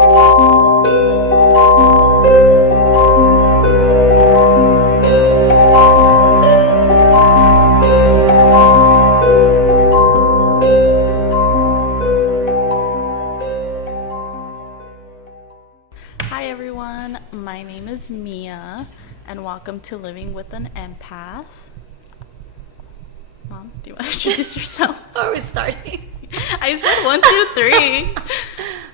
Hi everyone, my name is Mia, and welcome to Living with an Empath. Mom, do you want to introduce yourself? Oh, we're starting. I said 1, 2, 3.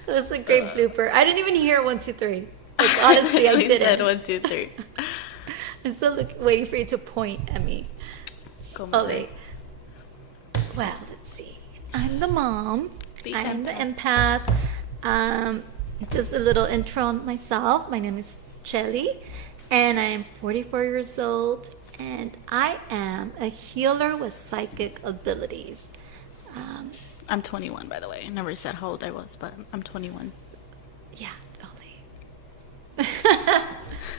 That's a great blooper. I didn't even hear 1, 2, 3. Like, honestly, I didn't. said 1, 2, 3. I'm still waiting for you to point at me. Go, oh, wait. Well, let's see. I'm the mom. I'm the empath. Just a little intro on myself. My name is Chelly, and I am 44 years old, and I am a healer with psychic abilities. I'm 21, by the way. I never said how old I was, but I'm 21. Yeah, totally.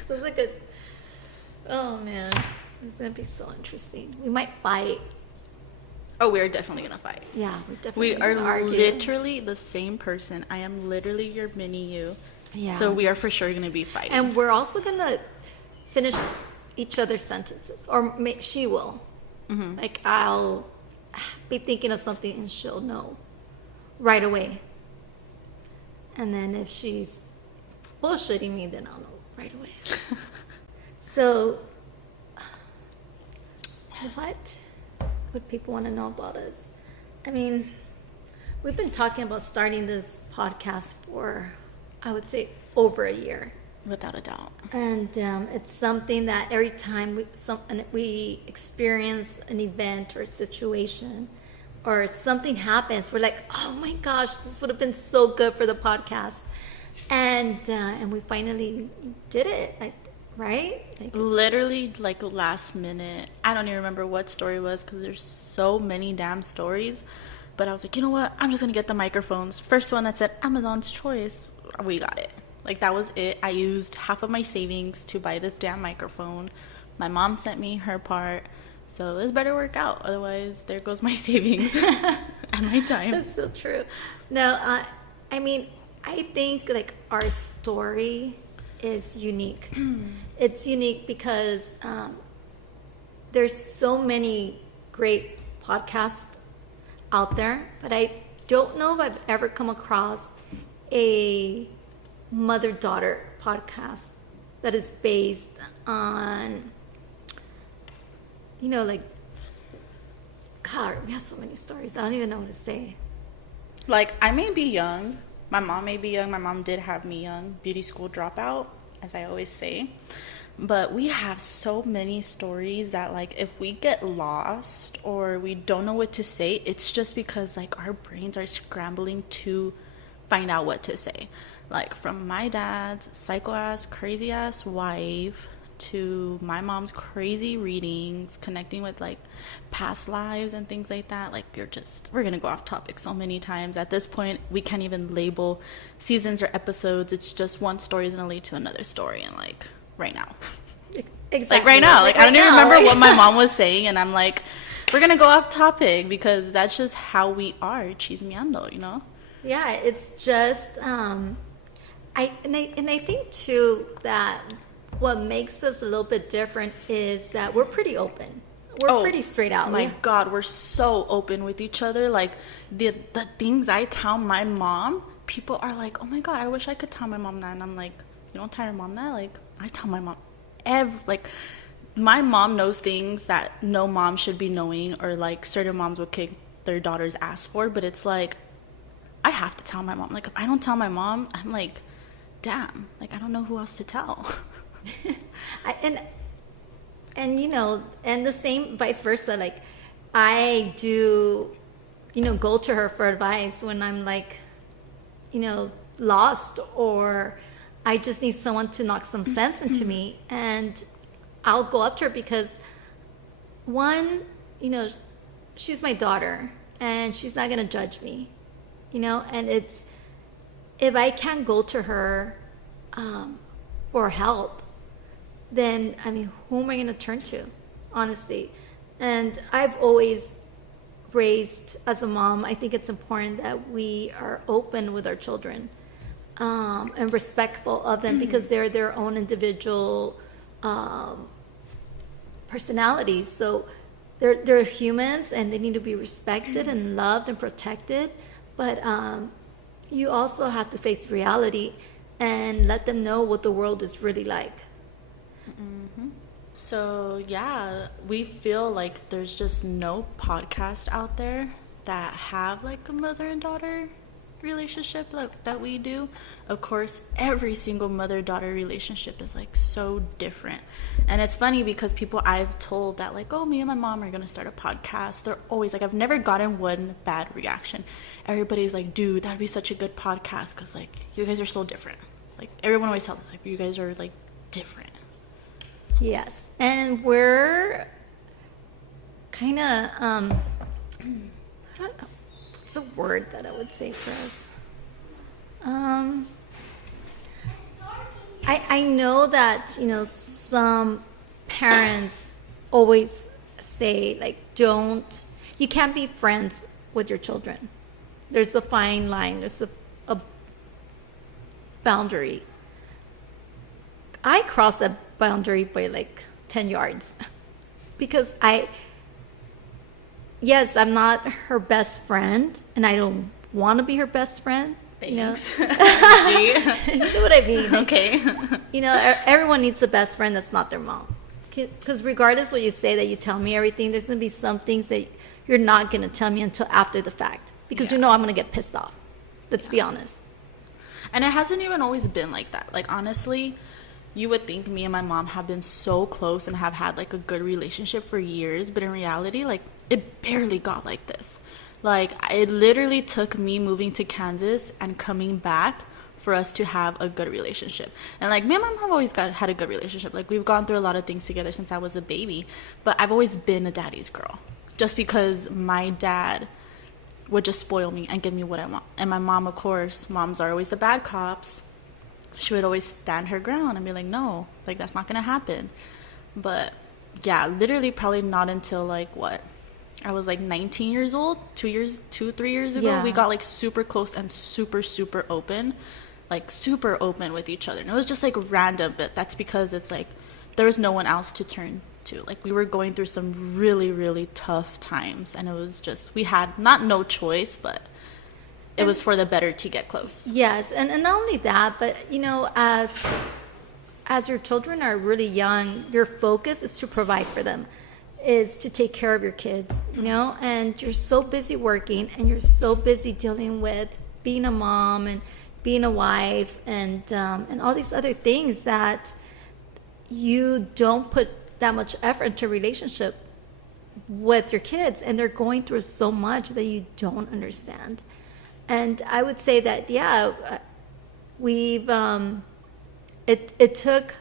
So it's like oh man, it's gonna be so interesting. We might fight. Oh, we're definitely gonna fight. Yeah, we're definitely gonna argue. Literally the same person. I am literally your mini you. Yeah. So we are for sure gonna be fighting. And we're also gonna finish each other's sentences, or she will. Mm-hmm. Like I'll be thinking of something and she'll know right away. And then if she's bullshitting me, then I'll know right away. So, what would people want to know about us? I mean, we've been talking about starting this podcast for, I would say, over a year. Without a doubt. And it's something that every time we experience an event or a situation or something happens, we're like, oh my gosh, this would have been so good for the podcast. And we finally did it, right? Literally, like last minute. I don't even remember what story it was because there's so many damn stories. But I was like, you know what? I'm just going to get the microphones. First one that said Amazon's Choice. We got it. Like, that was it. I used half of my savings to buy this damn microphone. My mom sent me her part. So this better work out. Otherwise, there goes my savings and my time. That's so true. No, I mean, I think, like, our story is unique. It's unique because there's so many great podcasts out there. But I don't know if I've ever come across a mother-daughter podcast that is based on, you know, like, God, we have so many stories. I don't even know what to say. Like, I may be young. My mom may be young. My mom did have me young. Beauty school dropout, as I always say. But we have so many stories that, like, if we get lost or we don't know what to say, it's just because, like, our brains are scrambling to find out what to say. Like, from my dad's psycho-ass, crazy-ass wife to my mom's crazy readings, connecting with, like, past lives and things like that. Like, we're going to go off topic so many times. At this point, we can't even label seasons or episodes. It's just one story is going to lead to another story. And, like, right now. Exactly. Like, right now. Like, right I don't even now, remember right? what my mom was saying. And I'm like, we're going to go off topic because that's just how we are. Chismeando, you know? Yeah, it's just, I think too that what makes us a little bit different is that we're pretty open. We're pretty straight out. My God, we're so open with each other. Like, the things I tell my mom, people are like, oh my God, I wish I could tell my mom that. And I'm like, you don't tell your mom that? Like, I tell my mom my mom knows things that no mom should be knowing, or like certain moms would kick their daughter's ass for. But it's like, I have to tell my mom. Like, if I don't tell my mom, I'm like, damn, like, I don't know who else to tell. And you know, and the same vice versa. Like, I do, you know, go to her for advice when I'm like, you know, lost, or I just need someone to knock some sense into me. And I'll go up to her because, one, you know, she's my daughter and she's not going to judge me, you know, and it's, if I can't go to her for help, then, I mean, who am I going to turn to, honestly? And I've always raised, as a mom, I think it's important that we are open with our children. and respectful of them because they're their own individual personalities. So they're humans and they need to be respected and loved and protected. But you also have to face reality and let them know what the world is really like. So yeah, we feel like there's just no podcast out there that have like a mother and daughter relationship like that we do. Of course, every single mother-daughter relationship is like so different. And it's funny because people I've told that like, oh, me and my mom are gonna start a podcast, they're always like, I've never gotten one bad reaction. Everybody's like, dude, that'd be such a good podcast because like you guys are so different. Like everyone always tells us like you guys are like different. Yes, and we're kind of I don't know, what's a word that I would say for us? I know that, you know, some parents always say like, you can't be friends with your children. There's a fine line. There's a boundary. I cross that boundary by like 10 yards because yes, I'm not her best friend and I don't want to be her best friend. Thanks. You know, you know what I mean? Like, Okay. you know, everyone needs a best friend that's not their mom. Because regardless what you say that you tell me everything, there's going to be some things that you're not going to tell me until after the fact. Because you know I'm going to get pissed off. Let's be honest. And it hasn't even always been like that. Like, honestly, you would think me and my mom have been so close and have had, like, a good relationship for years. But in reality, like, it barely got like this. Like, it literally took me moving to Kansas and coming back for us to have a good relationship. And, like, me and my mom have always had a good relationship. Like, we've gone through a lot of things together since I was a baby. But I've always been a daddy's girl. Just because my dad would just spoil me and give me what I want. And my mom, of course, moms are always the bad cops. She would always stand her ground and be like, no, like, that's not going to happen. But, yeah, literally probably not until, like, what? I was, like, 19 years old, 3 years ago. We got, like, super close and super, super open. Like, super open with each other. And it was just, like, random, but that's because it's, like, there was no one else to turn to. Like, we were going through some really, really tough times. And it was just, we had not no choice, but it was for the better to get close. Yes, and not only that, but, you know, as your children are really young, your focus is to provide for them, is to take care of your kids, you know, and you're so busy working and you're so busy dealing with being a mom and being a wife and all these other things that you don't put that much effort into a relationship with your kids, and they're going through so much that you don't understand. And I would say that, yeah, we've, it took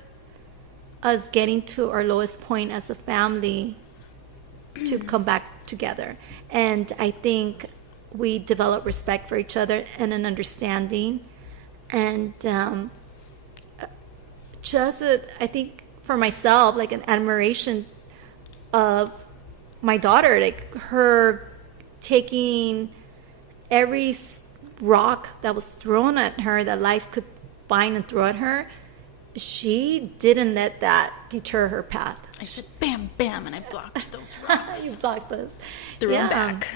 us getting to our lowest point as a family to come back together. And I think we developed respect for each other and an understanding. And I think for myself, like an admiration of my daughter, like her taking every rock that was thrown at her that life could find and throw at her, she didn't let that deter her path. I said, bam, bam, and I blocked those rocks. You blocked those. Threw them back.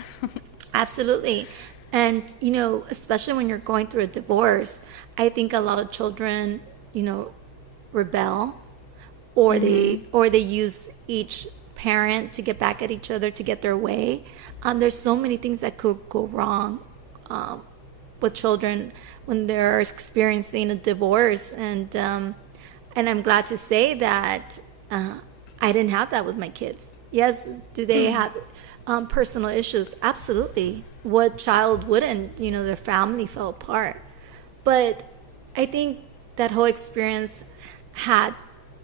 Absolutely. And, you know, especially when you're going through a divorce, I think a lot of children, you know, rebel or they use each parent to get back at each other to get their way. There's so many things that could go wrong with children when they're experiencing a divorce, and I'm glad to say that I didn't have that with my kids. Yes, do they have personal issues? Absolutely. What child wouldn't? You know, their family fell apart. But I think that whole experience had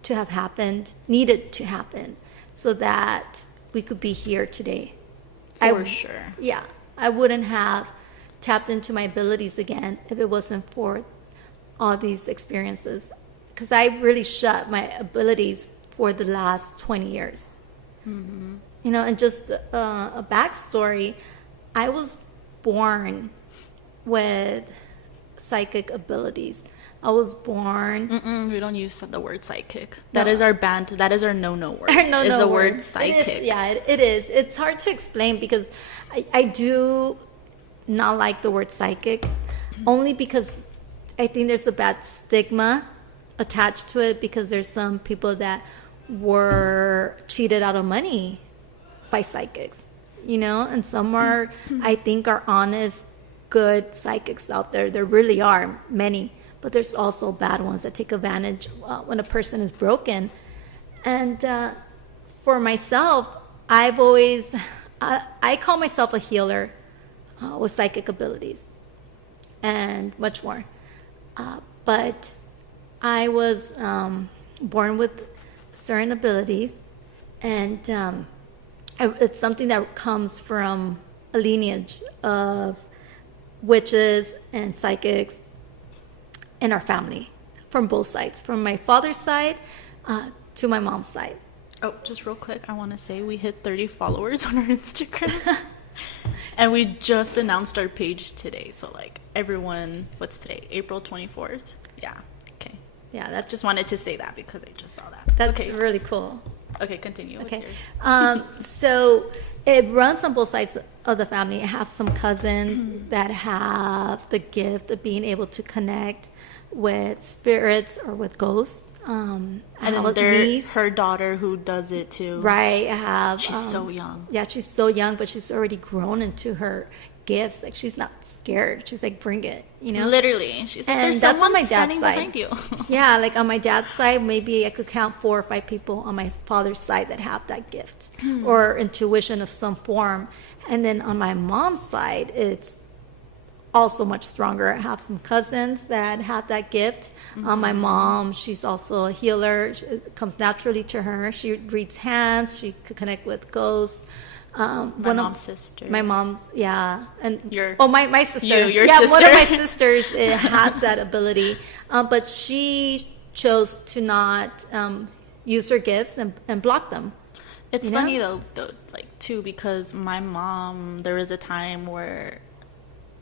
to have happened, needed to happen, so that we could be here today. For sure. Yeah, I wouldn't have tapped into my abilities again if it wasn't for all these experiences. Because I really shut my abilities for the last 20 years. Mm-hmm. You know, and just a backstory, I was born with psychic abilities. I was born. We don't use the word psychic. No. That is our band. That is our no word. No, is no the word. word psychic. It is. It's hard to explain because I do not like the word psychic, only because I think there's a bad stigma attached to it because there's some people that were cheated out of money by psychics, you know, and some are, I think, are honest, good psychics out there. There really are many, but there's also bad ones that take advantage when a person is broken. And for myself, I've always, I call myself a healer with psychic abilities and much more. But I was born with certain abilities, and it's something that comes from a lineage of witches and psychics in our family, from both sides, from my father's side to my mom's side. Oh, just real quick, I want to say we hit 30 followers on our Instagram. And we just announced our page today. So, like, everyone, what's today? April 24th? Yeah. Okay. Yeah, that's Just wanted to say that because I just saw that. that's Okay. really cool. Okay, continue. Okay. With your... So it runs on both sides of the family. I have some cousins that have the gift of being able to connect with spirits or with ghosts. I And have then a there's niece. her daughter who does it too. Right. I have. She's so young. Yeah, she's so young, but she's already grown into her gifts. Like, she's not scared. She's like, bring it, you know? Literally. She's like, And there's that's on someone my dad's standing side. behind you. Yeah, like on my dad's side, maybe I could count 4 or 5 people on my father's side that have that gift or intuition of some form. And then on my mom's side, it's also much stronger. I have some cousins that have that gift. My mom, she's also a healer. It comes naturally to her. She reads hands. She could connect with ghosts. My mom's sister. My mom's, yeah. And my sister. Your yeah, sister. one of my sisters has that ability. But she chose to not use her gifts and block them. It's funny though, like, too, because my mom, there was a time where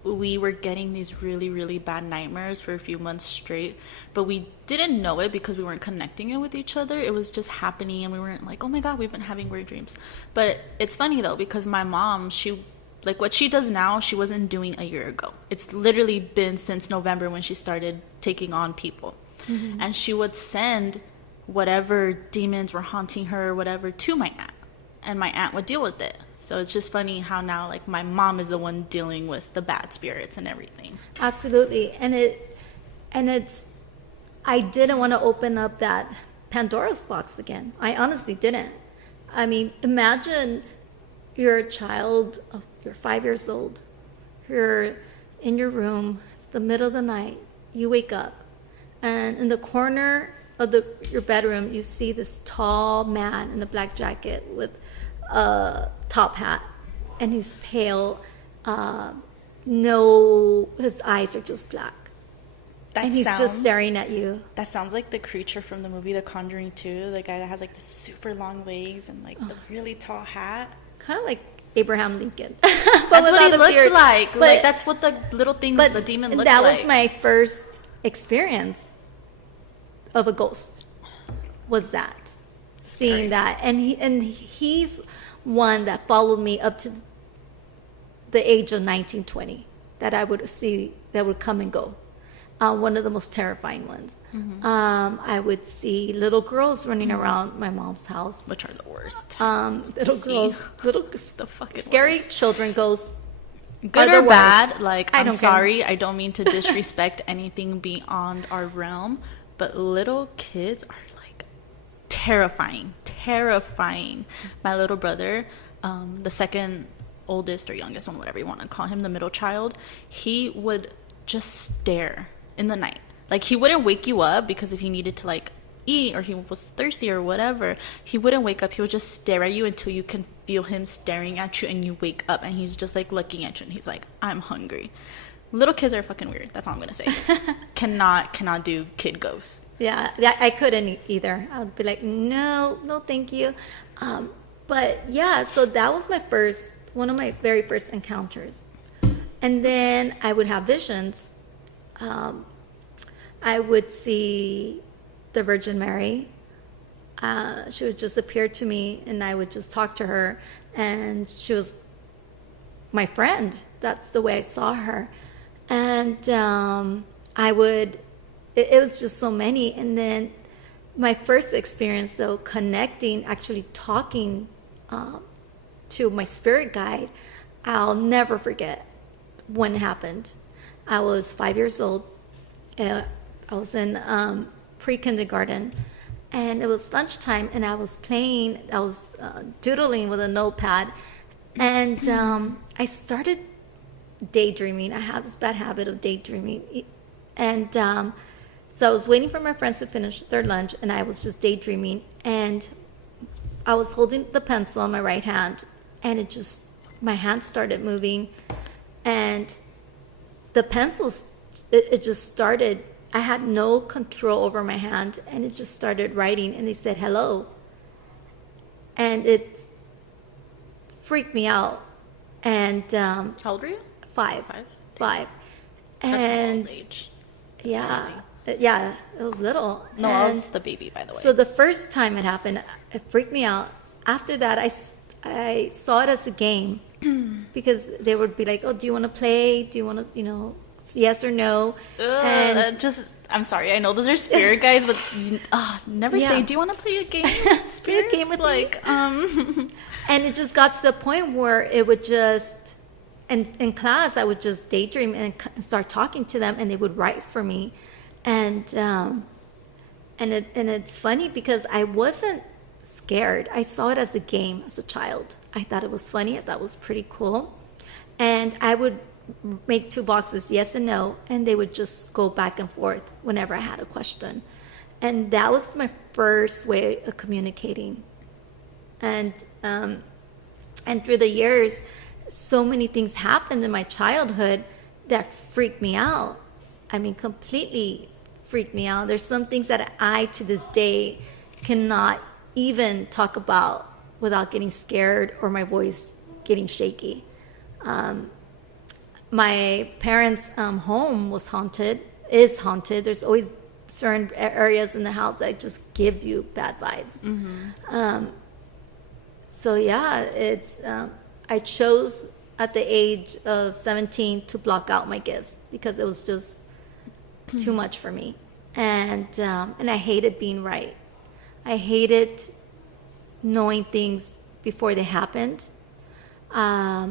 we were getting these really, really bad nightmares for a few months straight, but we didn't know it because we weren't connecting it with each other. It was just happening, and we weren't like, oh my God, we've been having weird dreams. But it's funny though, because my mom, she, like, what she does now, she wasn't doing a year ago. It's literally been since November when she started taking on people. And she would send whatever demons were haunting her or whatever to my aunt, and my aunt would deal with it. So it's just funny how now, like, my mom is the one dealing with the bad spirits and everything. Absolutely. And it's, I didn't want to open up that Pandora's box again. I honestly didn't. I mean, imagine you're a child, you're 5 years old, you're in your room, it's the middle of the night, you wake up, and in the corner of your bedroom, you see this tall man in a black jacket with a top hat, and he's pale. His eyes are just black. And he's just staring at you. That sounds like the creature from the movie The Conjuring 2, the guy that has, like, the super long legs and, like, the really tall hat. Kind of like Abraham Lincoln. That's what he looked like. But, like, that's what the little thing, the demon looked like. That was my first experience of a ghost, was that. Seeing that. And he's one that followed me up to the age of 19, 20, that I would see, that would come and go. One of the most terrifying ones. I would see little girls running around my mom's house, which are the worst. Little girls, the fucking scary worst. children ghosts. Good or bad, like, I'm don't sorry, care. I don't mean to disrespect anything beyond our realm, but little kids are, like, terrifying. My little brother, the second oldest or youngest one, whatever you want to call him, the middle child, he would just stare in the night. Like, he wouldn't wake you up because if he needed to, like, eat or he was thirsty or whatever, he wouldn't wake up. He would just stare at you until you can feel him staring at you and you wake up, and he's just, like, looking at you and he's like, I'm hungry. Little kids are fucking weird. That's all I'm gonna say. cannot do kid ghosts. Yeah, I couldn't either. I would be like, no, thank you. But yeah, so that was one of my very first encounters. And then I would have visions I would see the Virgin Mary. She would just appear to me, and I would just talk to her, and she was my friend. That's the way I saw her. And it was just so many. And then my first experience, though, connecting, actually talking to my spirit guide, I'll never forget when it happened. I was 5 years old. I was in pre-kindergarten, and it was lunchtime, and I was doodling with a notepad, and I started daydreaming. I have this bad habit of daydreaming. And so I was waiting for my friends to finish their lunch, and I was just daydreaming. And I was holding the pencil in my right hand, and my hand started moving. And the pencils, it just started, I had no control over my hand, and it just started writing, and they said, hello. And it freaked me out. And How old were you? Five. That's And age. yeah, yeah, it was little. No, I And was the baby, by the way. so the first time it happened, it freaked me out. After that, I saw it as a game because they would be like, "Oh, do you want to play? Do you want to, yes or no?" And I'm sorry, I know those are spirit guides, but never Yeah. say, "Do you want to play a game?" Spirit game with me. And and it just got to the point where it would just, and in class, I would just daydream and start talking to them, and they would write for me, and it's funny because I wasn't scared. I saw it as a game as a child. I thought it was funny. I thought it was pretty cool, and I would make two boxes, yes and no, and they would just go back and forth whenever I had a question, and that was my first way of communicating, and through the years, so many things happened in my childhood that freaked me out. I mean, completely freaked me out. There's some things that I, to this day, cannot even talk about without getting scared or my voice getting shaky. My parents' home is haunted. There's always certain areas in the house that just gives you bad vibes. So yeah, it's I chose at the age of 17 to block out my gifts because it was just too much for me, and I hated being right. I hated knowing things before they happened. I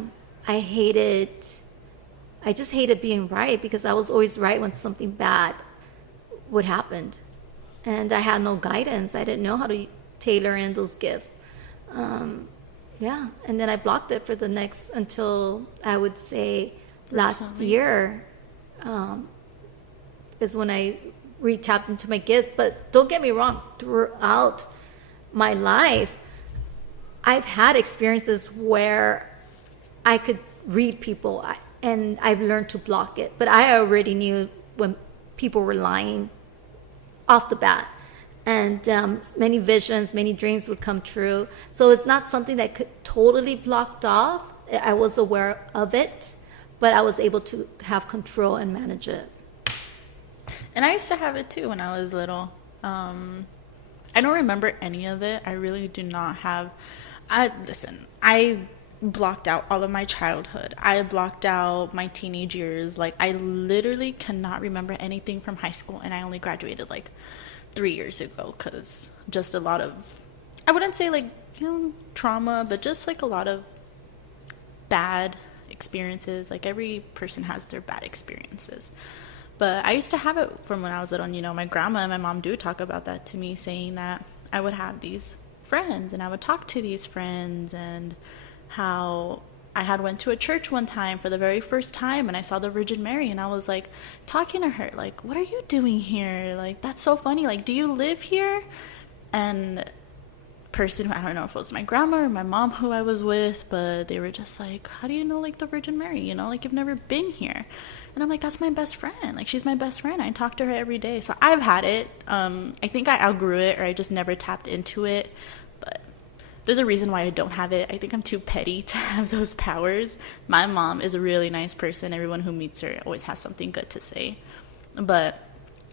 just hated being right because I was always right when something bad would happen, and I had no guidance. I didn't know how to tailor in those gifts. Yeah, and then I blocked it for the next, until I would say last year is when I re-tapped into my gifts. But don't get me wrong, throughout my life, I've had experiences where I could read people, and I've learned to block it. But I already knew when people were lying off the bat. And many visions, many dreams would come true. So it's not something that could totally blocked off. I was aware of it, but I was able to have control and manage it. I used to have it too when I was little. I don't remember any of it. I really do not have. I blocked out all of my childhood. I blocked out my teenage years. Like, I literally cannot remember anything from high school, and I only graduated 3 years ago, because just a lot of, I wouldn't say trauma, but just a lot of bad experiences. Every person has their bad experiences, but I used to have it from when I was little. My grandma and my mom do talk about that to me, saying that I would have these friends and I would talk to these friends, and how I had went to a church one time for the very first time, and I saw the Virgin Mary, and I was talking to her, what are you doing here? That's so funny. Do you live here? And person, I don't know if it was my grandma or my mom who I was with, but they were just how do you know the Virgin Mary? You've never been here. And I'm that's my best friend. She's my best friend. I talk to her every day. So I've had it. I think I outgrew it, or I just never tapped into it. But there's a reason why I don't have it. I think I'm too petty to have those powers. My mom is a really nice person. Everyone who meets her always has something good to say. but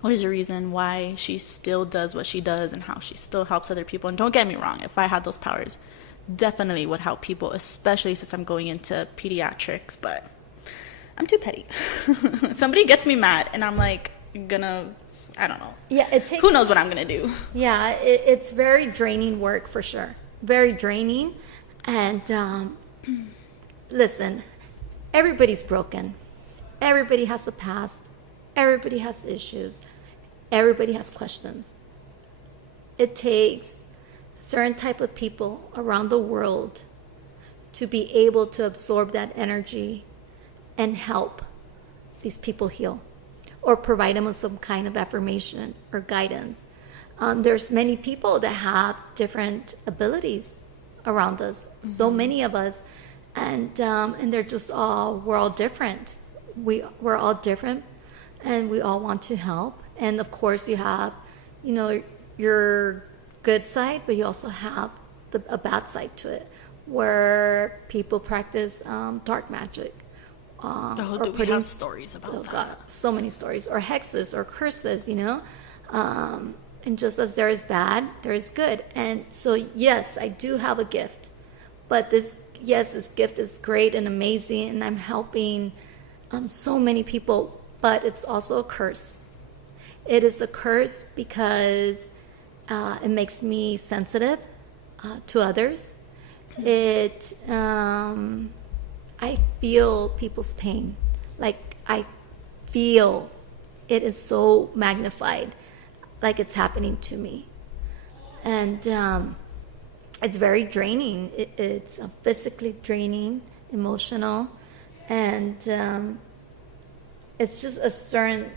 there's a reason why she still does what she does and how she still helps other people. And don't get me wrong, if I had those powers, definitely would help people, especially since I'm going into pediatrics, but I'm too petty. Somebody gets me mad and I'm like I don't know. Yeah, it takes. Who knows what I'm gonna do? Yeah, it's very draining work for sure. Very draining. And listen, everybody's broken. Everybody has a past. Everybody has issues. Everybody has questions. It takes certain type of people around the world to be able to absorb that energy and help these people heal, or provide them with some kind of affirmation or guidance. There's many people that have different abilities around us, so many of us, and they're just we're all different. We're all different, and we all want to help. And of course, you have, your good side, but you also have a bad side to it, where people practice dark magic. Do we have stories about that? God, so many stories, or hexes, or curses, and just as there is bad, there is good. And so, yes, I do have a gift, but this gift is great and amazing, and I'm helping so many people, but it's also a curse. It is a curse because it makes me sensitive to others. I feel people's pain. Like, I feel it is so magnified, like it's happening to me. And it's very draining. It's physically draining, emotional, and it's just a certain...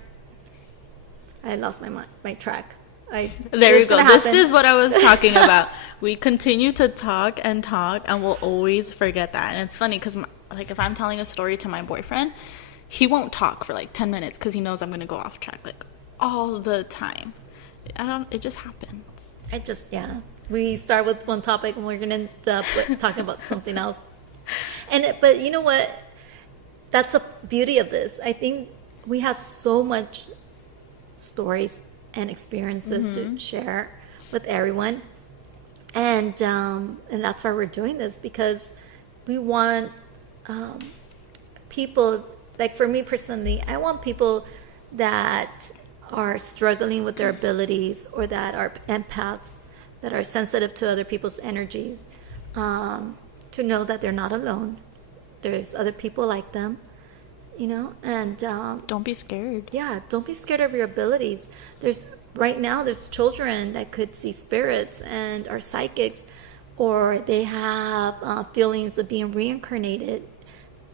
I lost my track. There we go. This is what I was talking about. We continue to talk, and we'll always forget that. And it's funny because, like, if I'm telling a story to my boyfriend, he won't talk for like 10 minutes because he knows I'm going to go off track, like, all the time. It just happens. We start with one topic and we're going to end up talking about something else. But you know what? That's the beauty of this. I think we have so much stories and experiences to share with everyone, and that's why we're doing this, because we want people, like, for me personally, I want people that are struggling with their abilities, or that are empaths, that are sensitive to other people's energies, to know that they're not alone. There's other people like them, and don't be scared. Yeah, don't be scared of your abilities. Right now there's children that could see spirits and are psychics, or they have feelings of being reincarnated,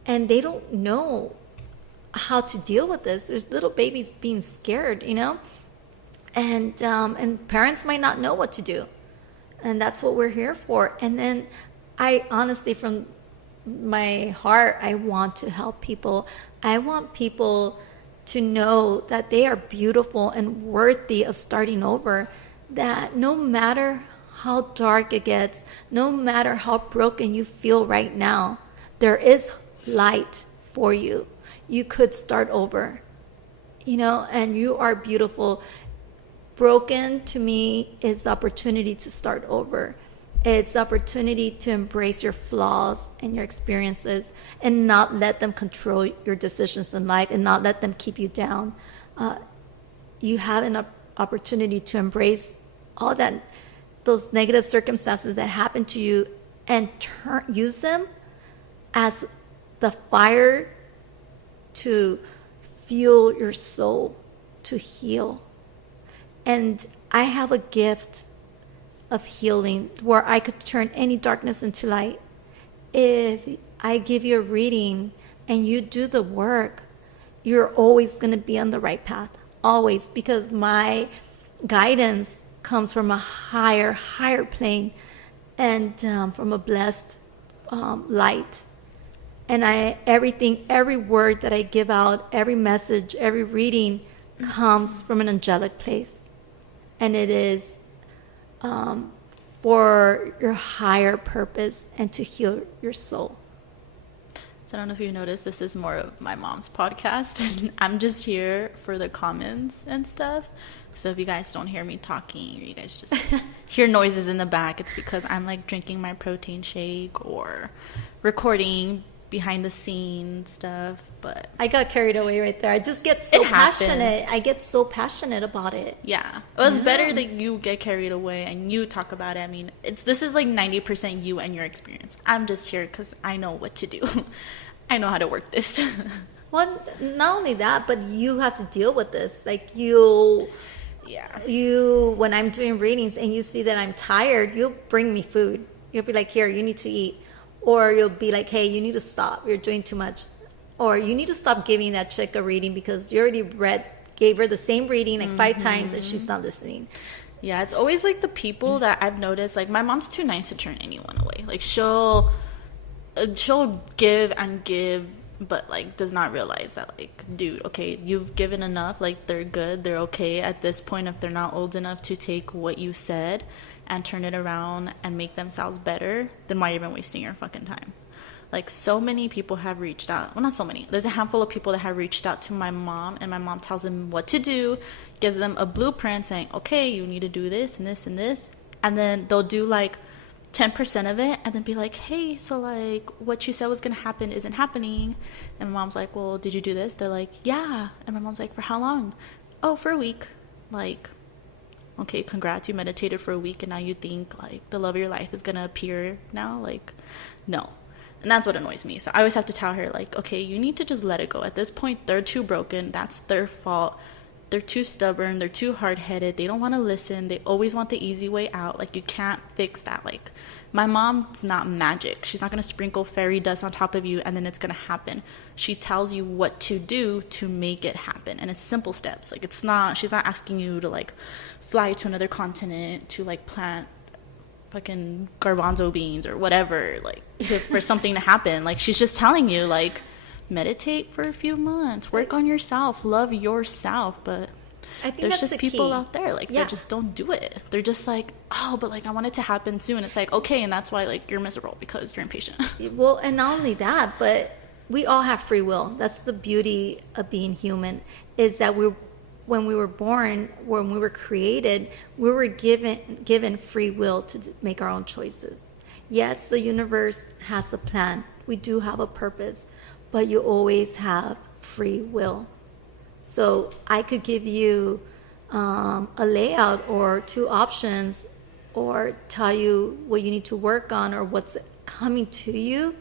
and they don't know how to deal with this. There's little babies being scared, and parents might not know what to do, and that's what we're here for. And then I honestly, from my heart, I want to help people. I want people to know that they are beautiful and worthy of starting over, that no matter how dark it gets, no matter how broken you feel right now, there is light for you. You could start over, and you are beautiful. Broken, to me, is the opportunity to start over. It's the opportunity to embrace your flaws and your experiences, and not let them control your decisions in life, and not let them keep you down. You have an opportunity to embrace all those negative circumstances that happen to you, and use them as the fire to fuel your soul to heal. And I have a gift of healing where I could turn any darkness into light. If I give you a reading and you do the work, you're always going to be on the right path. Always. Because my guidance comes from a higher plane, and from a blessed light. And every word that I give out, every message, every reading comes from an angelic place. And it is for your higher purpose and to heal your soul. So I don't know if you noticed, this is more of my mom's podcast, and I'm just here for the comments and stuff. So if you guys don't hear me talking, or you guys just hear noises in the back, it's because I'm like drinking my protein shake or recording behind the scenes stuff. But I got carried away right there. I just get so passionate. I get so passionate about it. Yeah. Well, it's better that you get carried away and you talk about it. I mean, this is like 90% you and your experience. I'm just here because I know what to do. I know how to work this. Well, not only that, but you have to deal with this. Like when I'm doing readings and you see that I'm tired, you'll bring me food. You'll be like, here, you need to eat. Or you'll be like, hey, you need to stop. You're doing too much. Or you need to stop giving that chick a reading because you already gave her the same reading like 5 times and she's not listening. Yeah, it's always like the people that I've noticed, like my mom's too nice to turn anyone away. Like she'll give and give, but like does not realize that, like, dude, okay, you've given enough. Like they're good, they're okay at this point. If they're not old enough to take what you said and turn it around and make themselves better, then why are you even wasting your fucking time? Like, so many people have reached out. Well, not so many. There's a handful of people that have reached out to my mom, and my mom tells them what to do, gives them a blueprint saying, okay, you need to do this and this and this. And then they'll do like 10% of it and then be like, hey, so like what you said was going to happen isn't happening. And my mom's like, well, did you do this? They're like, yeah. And my mom's like, for how long? Oh, for a week. Like, okay, congrats, you meditated for a week and now you think like the love of your life is going to appear now? Like, no. And that's what annoys me. So I always have to tell her, like, okay, you need to just let it go. At this point, they're too broken. That's their fault. They're too stubborn. They're too hard-headed. They don't want to listen. They always want the easy way out. Like, you can't fix that. Like, my mom's not magic. She's not going to sprinkle fairy dust on top of you and then it's going to happen. She tells you what to do to make it happen. And it's simple steps. Like, she's not asking you to, like, fly to another continent to, like, plant fucking garbanzo beans or whatever, like, for something to happen. Like, she's just telling you, like, meditate for a few months, work on yourself, love yourself. But I think there's that's just the people key. out there, like, they just don't do it. They're just like, oh, but like I want it to happen soon. It's like, okay, and that's why like you're miserable because you're impatient. Well, and not only that, but we all have free will. That's the beauty of being human, is that when we were born, when we were created, we were given free will to make our own choices. Yes, the universe has a plan. We do have a purpose, but you always have free will. So I could give you a layout or 2 options, or tell you what you need to work on or what's coming to you.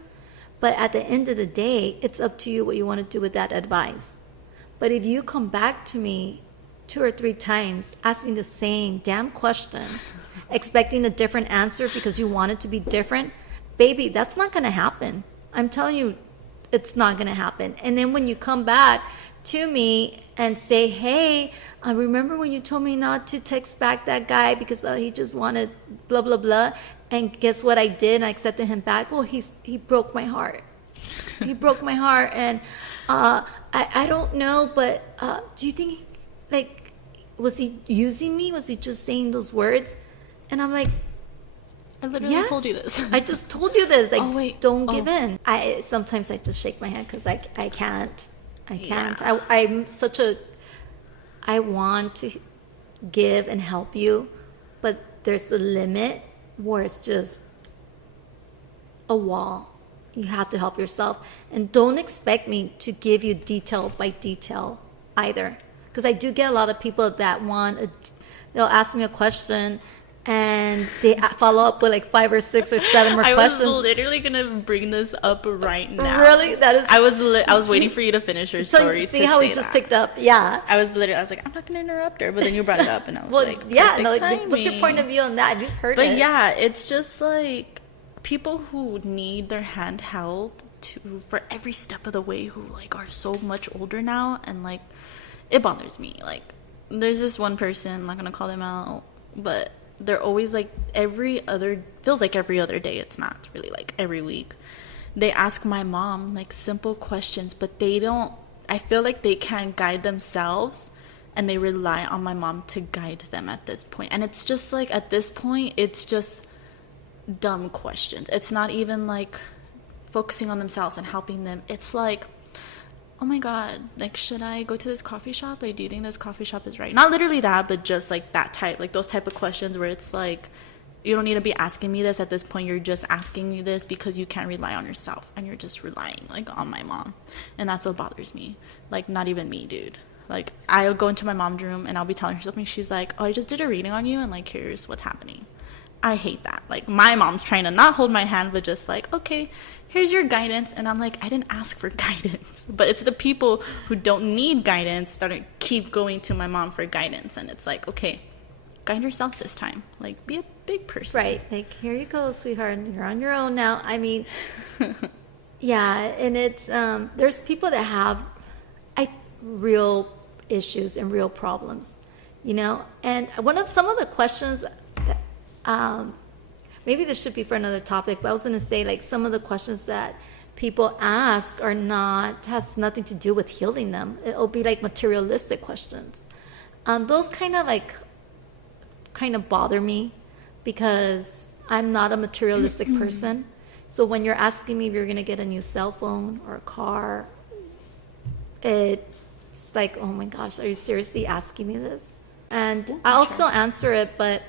But at the end of the day, it's up to you what you want to do with that advice. But if you come back to me 2 or 3 times asking the same damn question, expecting a different answer because you want it to be different, baby, that's not going to happen. I'm telling you, it's not going to happen. And then when you come back to me and say, hey, I remember when you told me not to text back that guy because he just wanted blah, blah, blah. And guess what I did? I accepted him back. Well, he broke my heart. He broke my heart. And I don't know, but do you think, like, was he using me? Was he just saying those words? And I'm like, I literally told you this. I just told you this. Like, oh, wait. Don't give in. Sometimes I just shake my head because I can't. Yeah. I'm such a, I want to give and help you, but there's a limit where it's just a wall. You have to help yourself. And don't expect me to give you detail by detail either. Because I do get a lot of people that they'll ask me a question and they follow up with like 5 or 6 or 7 more questions. I was literally gonna bring this up right now. Really? That is. I was waiting for you to finish your story. See how we just picked up? Yeah. I was like, I'm not gonna interrupt her, but then you brought it up, and I was like, yeah. No, timing. What's your point of view on that? You've heard it. But yeah, it's just like people who need their hand held for every step of the way, who like are so much older now, and like it bothers me. Like, there's this one person, I'm not gonna call them out, but they're always like feels like every other day. It's not really like every week. They ask my mom like simple questions, but I feel like they can't guide themselves, and they rely on my mom to guide them at this point. And it's just like, at this point, it's just dumb questions. It's not even like focusing on themselves and helping them, it's like, oh my God, like, should I go to this coffee shop? Like, do you think this coffee shop is right? Not literally that, but just like that type, like those type of questions where it's like, you don't need to be asking me this at this point. You're just asking me this because you can't rely on yourself, and you're just relying like on my mom. And that's what bothers me. Like, not even me, dude. Like, I'll go into my mom's room and I'll be telling her something. She's like, oh, I just did a reading on you, and like, here's what's happening. I hate that. Like, my mom's trying to not hold my hand, but just like, okay, here's your guidance. And I'm like, I didn't ask for guidance. But it's the people who don't need guidance that keep going to my mom for guidance. And it's like, okay, guide yourself this time. Like, be a big person. Right. Like, here you go, sweetheart. You're on your own now. I mean, yeah. And it's, there's people that have real issues and real problems, you know? And some of the questions that, maybe this should be for another topic, but I was going to say, like, some of the questions that people ask has nothing to do with healing them. It'll be like materialistic questions. Those kind of bother me because I'm not a materialistic person. So when you're asking me if you're going to get a new cell phone or a car, it's like, oh my gosh, are you seriously asking me this? And I also answer it, but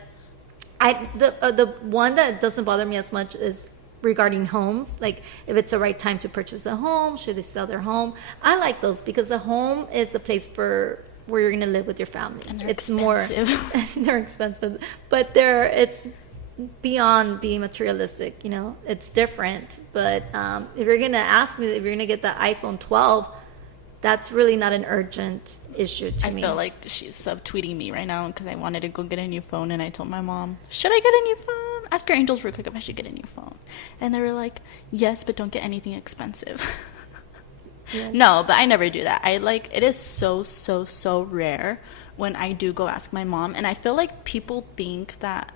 the one that doesn't bother me as much is regarding homes. Like, if it's the right time to purchase a home, should they sell their home? I like those because a home is a place where you're going to live with your family. And it's expensive. More they're expensive, but it's beyond being materialistic. You know, it's different. But if you're going to ask me if you're going to get the iPhone 12, that's really not an urgent issue to me. I feel like she's subtweeting me right now because I wanted to go get a new phone, and I told my mom, should I get a new phone? Ask your angels real quick if I should get a new phone. And they were like, yes, but don't get anything expensive. Yes. No, but I never do that. It is so rare when I do go ask my mom. And I feel like people think that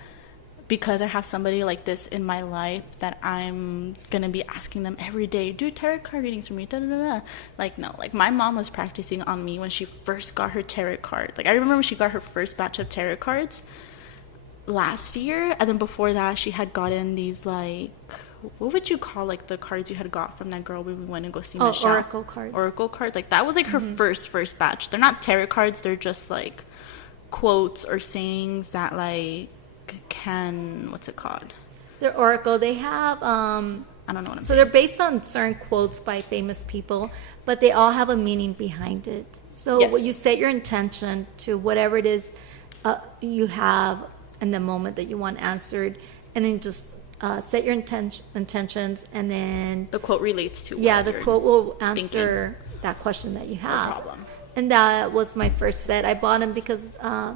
because I have somebody like this in my life that I'm gonna be asking them every day, do tarot card readings for me, da da da da. Like, no, like, my mom was practicing on me when she first got her tarot cards. Like, I remember when she got her first batch of tarot cards last year, and then before that she had gotten these, like, what would you call, like, the cards you had got from that girl when we went and go see Michelle? Oracle cards. Like, that was like her first batch. They're not tarot cards, they're just like quotes or sayings that, like, what's it called? They're oracle. They have I don't know what I'm saying. So they're based on certain quotes by famous people, but they all have a meaning behind it. So yes. You set your intention to whatever it is you have in the moment that you want answered, and then just set your intentions, and then the quote relates to the quote will answer that question that you have. No problem. And that was my first set. I bought them because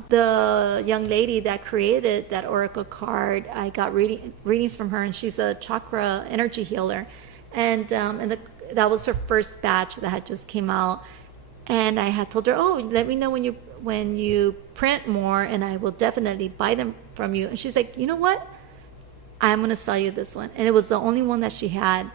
the young lady that created that oracle card, I got readings from her, and she's a chakra energy healer. And that was her first batch that had just came out. And I had told her, oh, let me know when you print more, and I will definitely buy them from you. And she's like, you know what? I'm going to sell you this one. And it was the only one that she had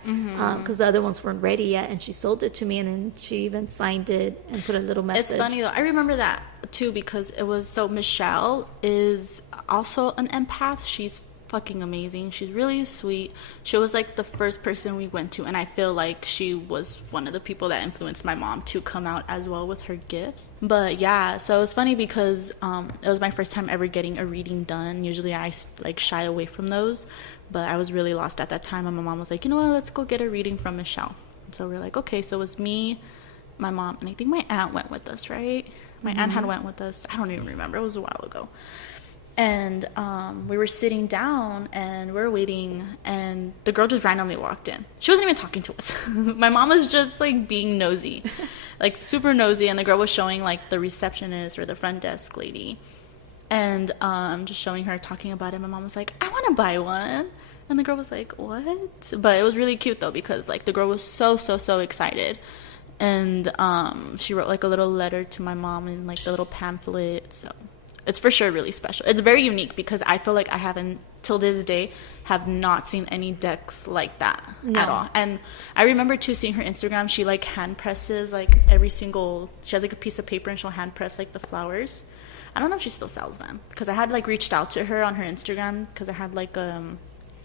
because the other ones weren't ready yet. And she sold it to me, and then she even signed it and put a little message. It's funny, though. I remember that, too, because it was... So Michelle is also an empath. She's fucking amazing. She's really sweet. She was, like, the first person we went to, and I feel like she was one of the people that influenced my mom to come out as well with her gifts. But, yeah, so it was funny because it was my first time ever getting a reading done. Usually I, like, shy away from those, but I was really lost at that time, and my mom was like, you know what, let's go get a reading from Michelle. And so we're like, okay, so it was me, my mom, and I think my aunt went with us, right? My aunt had went with us. I don't even remember. It was a while ago. And we were sitting down and we were waiting, and the girl just randomly walked in. She wasn't even talking to us. My mom was just, like, being nosy, like, super nosy. And the girl was showing, like, the receptionist or the front desk lady, and just showing her, talking about it. My mom was like, I want to buy one. And the girl was like, what? But it was really cute, though, because, like, the girl was so excited. And she wrote, like, a little letter to my mom and, like, the little pamphlet. So it's for sure really special. It's very unique because I feel like I haven't, till this day, have not seen any decks like that at all. And I remember, too, seeing her Instagram. She, like, hand presses, like, she has, like, a piece of paper, and she'll hand press, like, the flowers. I don't know if she still sells them because I had, like, reached out to her on her Instagram because I had, like,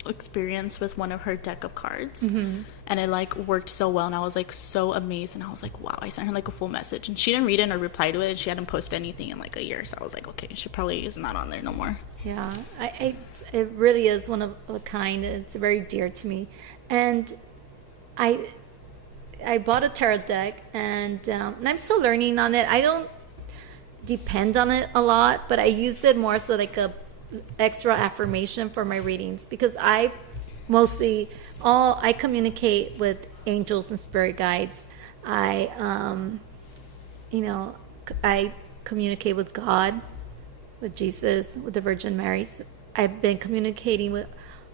experience with one of her deck of cards, and it like worked so well, and I was like so amazed, and I was like, wow. I sent her like a full message, and she didn't read it or reply to it, and she hadn't posted anything in like a year, so I was like, okay, she probably is not on there no more. Yeah, it really is one of a kind. It's very dear to me, and I bought a tarot deck, and I'm still learning on it. I don't depend on it a lot, but I use it more so like a extra affirmation for my readings, because I communicate with angels and spirit guides. I communicate with God, with Jesus, with the Virgin Mary. I've been communicating with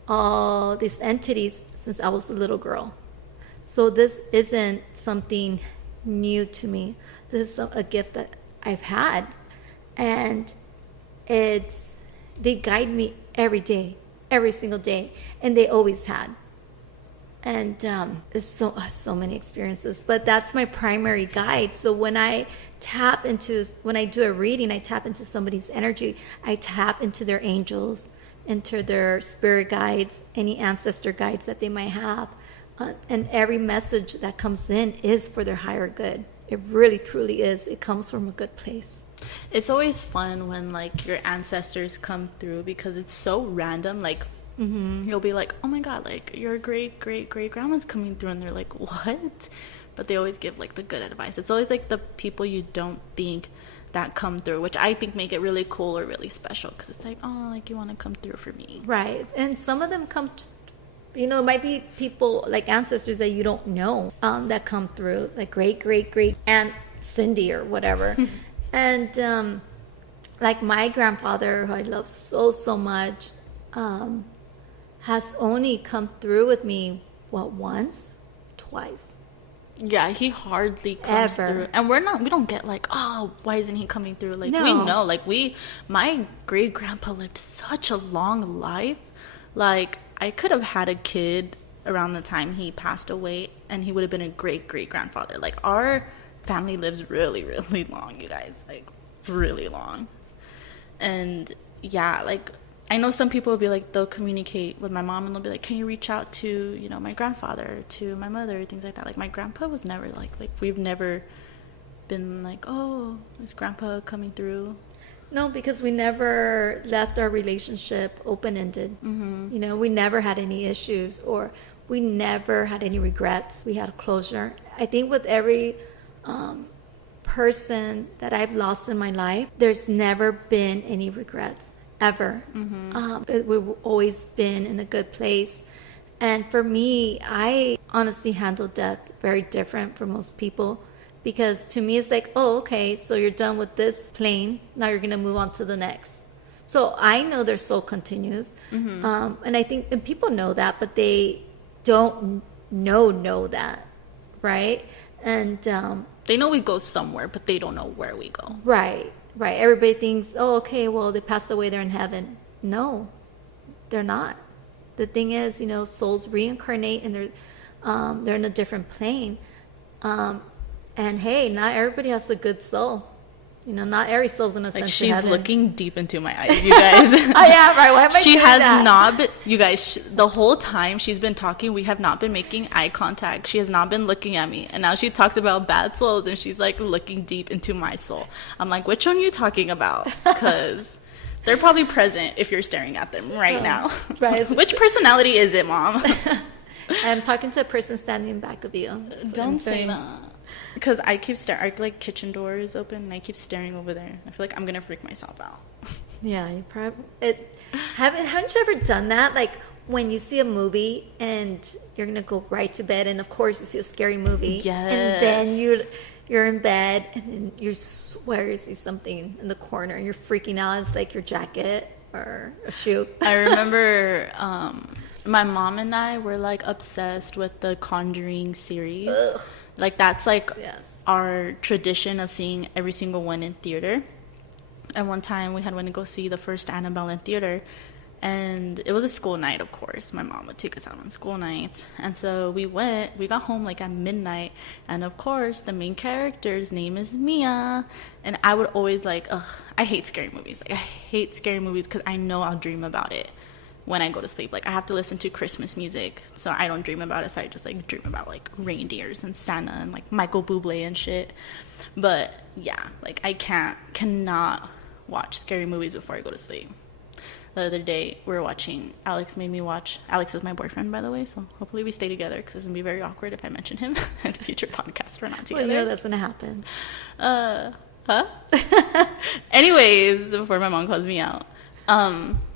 all these entities since I was a little girl. So this isn't something new to me. This is a gift that I've had, and they guide me every day, every single day, and they always had. And there's so many experiences, but that's my primary guide. So when I do a reading, I tap into somebody's energy. I tap into their angels, into their spirit guides, any ancestor guides that they might have. And every message that comes in is for their higher good. It really, truly is. It comes from a good place. It's always fun when like your ancestors come through, because it's so random. Like, you'll be like, oh my god, like your great great great grandma's coming through, and they're like, what? But they always give like the good advice. It's always like the people you don't think that come through, which I think make it really cool or really special, because it's like, oh, like you want to come through for me, right? And some of them come it might be people like ancestors that you don't know, that come through, like great great great Aunt Cindy or whatever. And like my grandfather, who I love so much, has only come through with me once, twice. Yeah, he hardly comes through, and we don't get like, oh, why isn't he coming through? Like, we know, like my great grandpa lived such a long life. Like, I could have had a kid around the time he passed away, and he would have been a great great grandfather. Like, our family lives really really long, you guys, like really long. And yeah, like I know some people will be like, they'll communicate with my mom and they'll be like, can you reach out to, my grandfather, to my mother, things like that. Like, my grandpa was never like we've never been like, oh, is grandpa coming through? No, because we never left our relationship open-ended. We never had any issues, or we never had any regrets. We had closure. I think with every person that I've lost in my life, there's never been any regrets, ever. We've always been in a good place. And for me, I honestly handle death very different from most people, because to me it's like, oh, okay, so you're done with this plane, now you're gonna move on to the next. So I know their soul continues. And I think, and people know that, but they don't know that, right? And they know we go somewhere, but they don't know where we go. Right. Everybody thinks, oh, okay, well, they passed away, they're in heaven. No, they're not. The thing is, souls reincarnate, and they're in a different plane. And hey, not everybody has a good soul. Not every soul's gonna send to heaven. She's looking deep into my eyes, you guys. Oh yeah, right. Why am I She has that? not been, you guys, the whole time she's been talking, we have not been making eye contact. She has not been looking at me. And now she talks about bad souls, and she's like looking deep into my soul. I'm like, which one are you talking about? Because they're probably present if you're staring at them right now. Right. Which personality is it, Mom? I'm talking to a person standing back of you. Don't say that. Because I keep staring, like kitchen door is open, and I keep staring over there. I feel like I'm gonna freak myself out. Yeah, you probably haven't you ever done that? Like when you see a movie and you're gonna go right to bed, and of course you see a scary movie, yes, and then you're in bed, and then you swear you see something in the corner, and you're freaking out. It's like your jacket or a shoe. I remember my mom and I were like obsessed with the Conjuring series. Ugh. Like, that's like our tradition of seeing every single one in theater. And one time we went to go see the first Annabelle in theater, and it was a school night, of course. My mom would take us out on school nights. And so we got home like at midnight, and of course the main character's name is Mia. And I would always like, I hate scary movies. Like, I hate scary movies because I know I'll dream about it. when I go to sleep. Like, I have to listen to Christmas music so I don't dream about it. So I just like dream about like reindeers and Santa and like Michael Bublé and shit. But yeah, like I cannot watch scary movies before I go to sleep. The other day we were watching, Alex made me watch, Alex is my boyfriend, by the way, so hopefully we stay together, because it's gonna be very awkward if I mention him in a future podcast. We're not together. Well, you know that's gonna happen. Huh? Anyways, before my mom calls me out,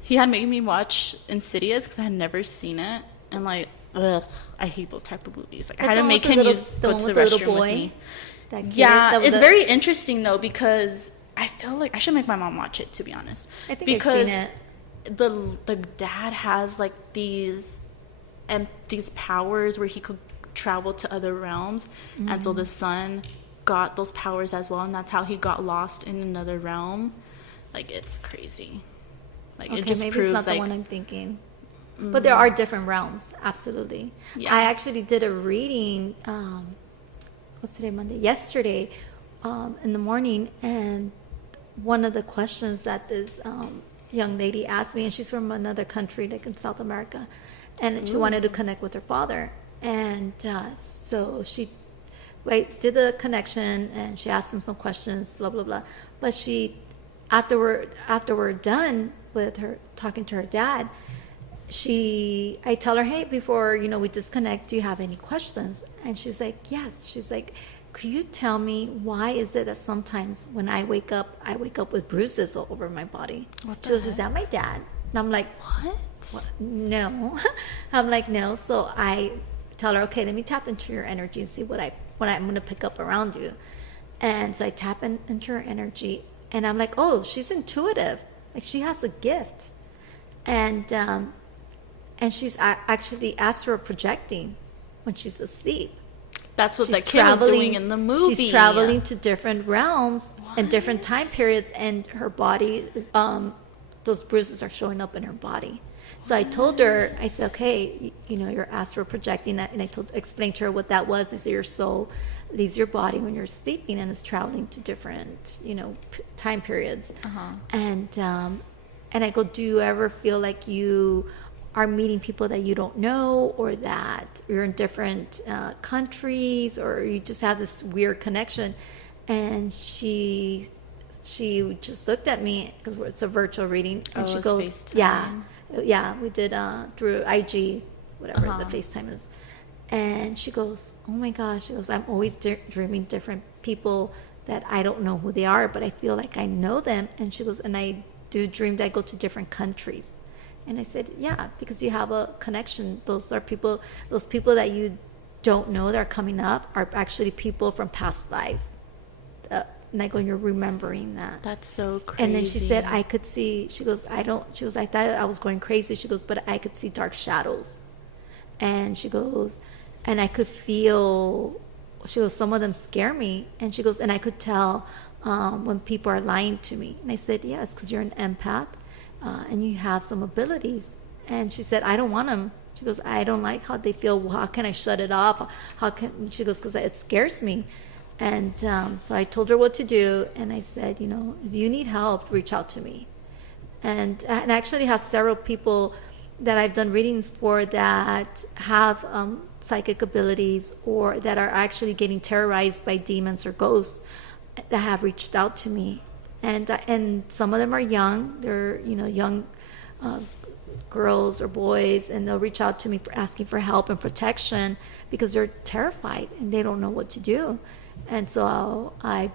he had made me watch Insidious because I had never seen it, and like, ugh, I hate those type of movies. Like, I had to make him go to the restroom with me. Yeah, it's very interesting though, because I feel like I should make my mom watch it, to be honest. I think because I've seen it. The dad has like these powers where he could travel to other realms, and so the son got those powers as well, and that's how he got lost in another realm. Like, it's crazy. Like, Okay, it just maybe proves it's not like the one I'm thinking. But there are different realms, absolutely. Yeah. I actually did a reading, what's today, Monday? Yesterday, in the morning, and one of the questions that this young lady asked me, and she's from another country, like in South America, and she wanted to connect with her father. And so she did the connection, and she asked him some questions, blah, blah, blah. But after we're done with her talking to her dad, I tell her, hey, before, we disconnect, do you have any questions? And she's like, yes. She's like, could you tell me why is it that sometimes when I wake up with bruises all over my body? She goes, is that my dad? And I'm like, what? No. I'm like, no. So I tell her, okay, let me tap into your energy and see what I'm going to pick up around you. And so I tap into her energy, and I'm like, oh, she's intuitive. Like, she has a gift. And she's actually astral projecting when she's asleep. That's what the kid was doing in the movie. She's traveling to different realms and different time periods, and her body is, those bruises are showing up in her body. So I told her, I said, okay, you're astral projecting that, and I explained to her what that was. I said, your soul leaves your body when you're sleeping and is traveling to different, time periods. And I go, do you ever feel like you are meeting people that you don't know, or that you're in different countries, or you just have this weird connection? And she just looked at me, because it's a virtual reading, and she goes, FaceTime. Yeah, we did through IG, whatever the FaceTime is. And she goes, oh my gosh, she goes, I'm always dreaming different people that I don't know who they are, but I feel like I know them. And she goes, and I do dream that I go to different countries. And I said, yeah, because you have a connection. Those people that you don't know that are coming up are actually people from past lives. And I go, you're remembering that. That's so crazy. And then she said, I could see, she goes, I thought I was going crazy. She goes, but I could see dark shadows. And she goes, and I could feel, she goes, some of them scare me. And she goes, and I could tell when people are lying to me. And I said, yes, because you're an empath. And you have some abilities. And she said, I don't want them. She goes, I don't like how they feel. Well, how can I shut it off? She goes, because it scares me. And so I told her what to do. And I said, if you need help, reach out to me. And I actually have several people that I've done readings for that have psychic abilities, or that are actually getting terrorized by demons or ghosts, that have reached out to me. And some of them are young. They're young girls or boys, and they'll reach out to me for asking for help and protection because they're terrified and they don't know what to do. And so I've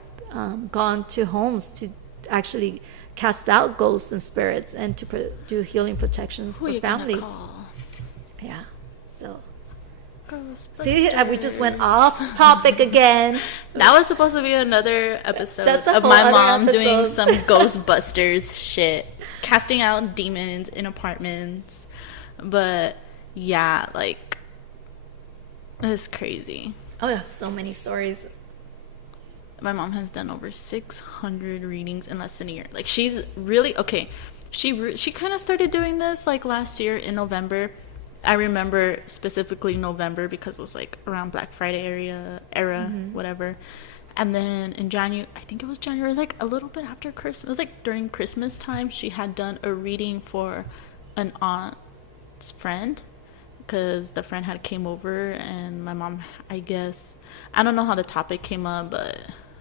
gone to homes to actually cast out ghosts and spirits, and to do healing protections for families. Yeah. So. See, we just went off topic again. That was supposed to be another episode of my mom doing some Ghostbusters shit, casting out demons in apartments. But yeah, like, it's crazy. Oh yeah, so many stories. My mom has done over 600 readings in less than a year. Like, she's really okay. She kind of started doing this like last year in November. I remember specifically November because it was like around Black Friday era, whatever. And then in January, I think it was January, it was like a little bit after Christmas. It was like during Christmas time, she had done a reading for an aunt friend's friend, because the friend had came over, and my mom, I guess, I don't know how the topic came up, but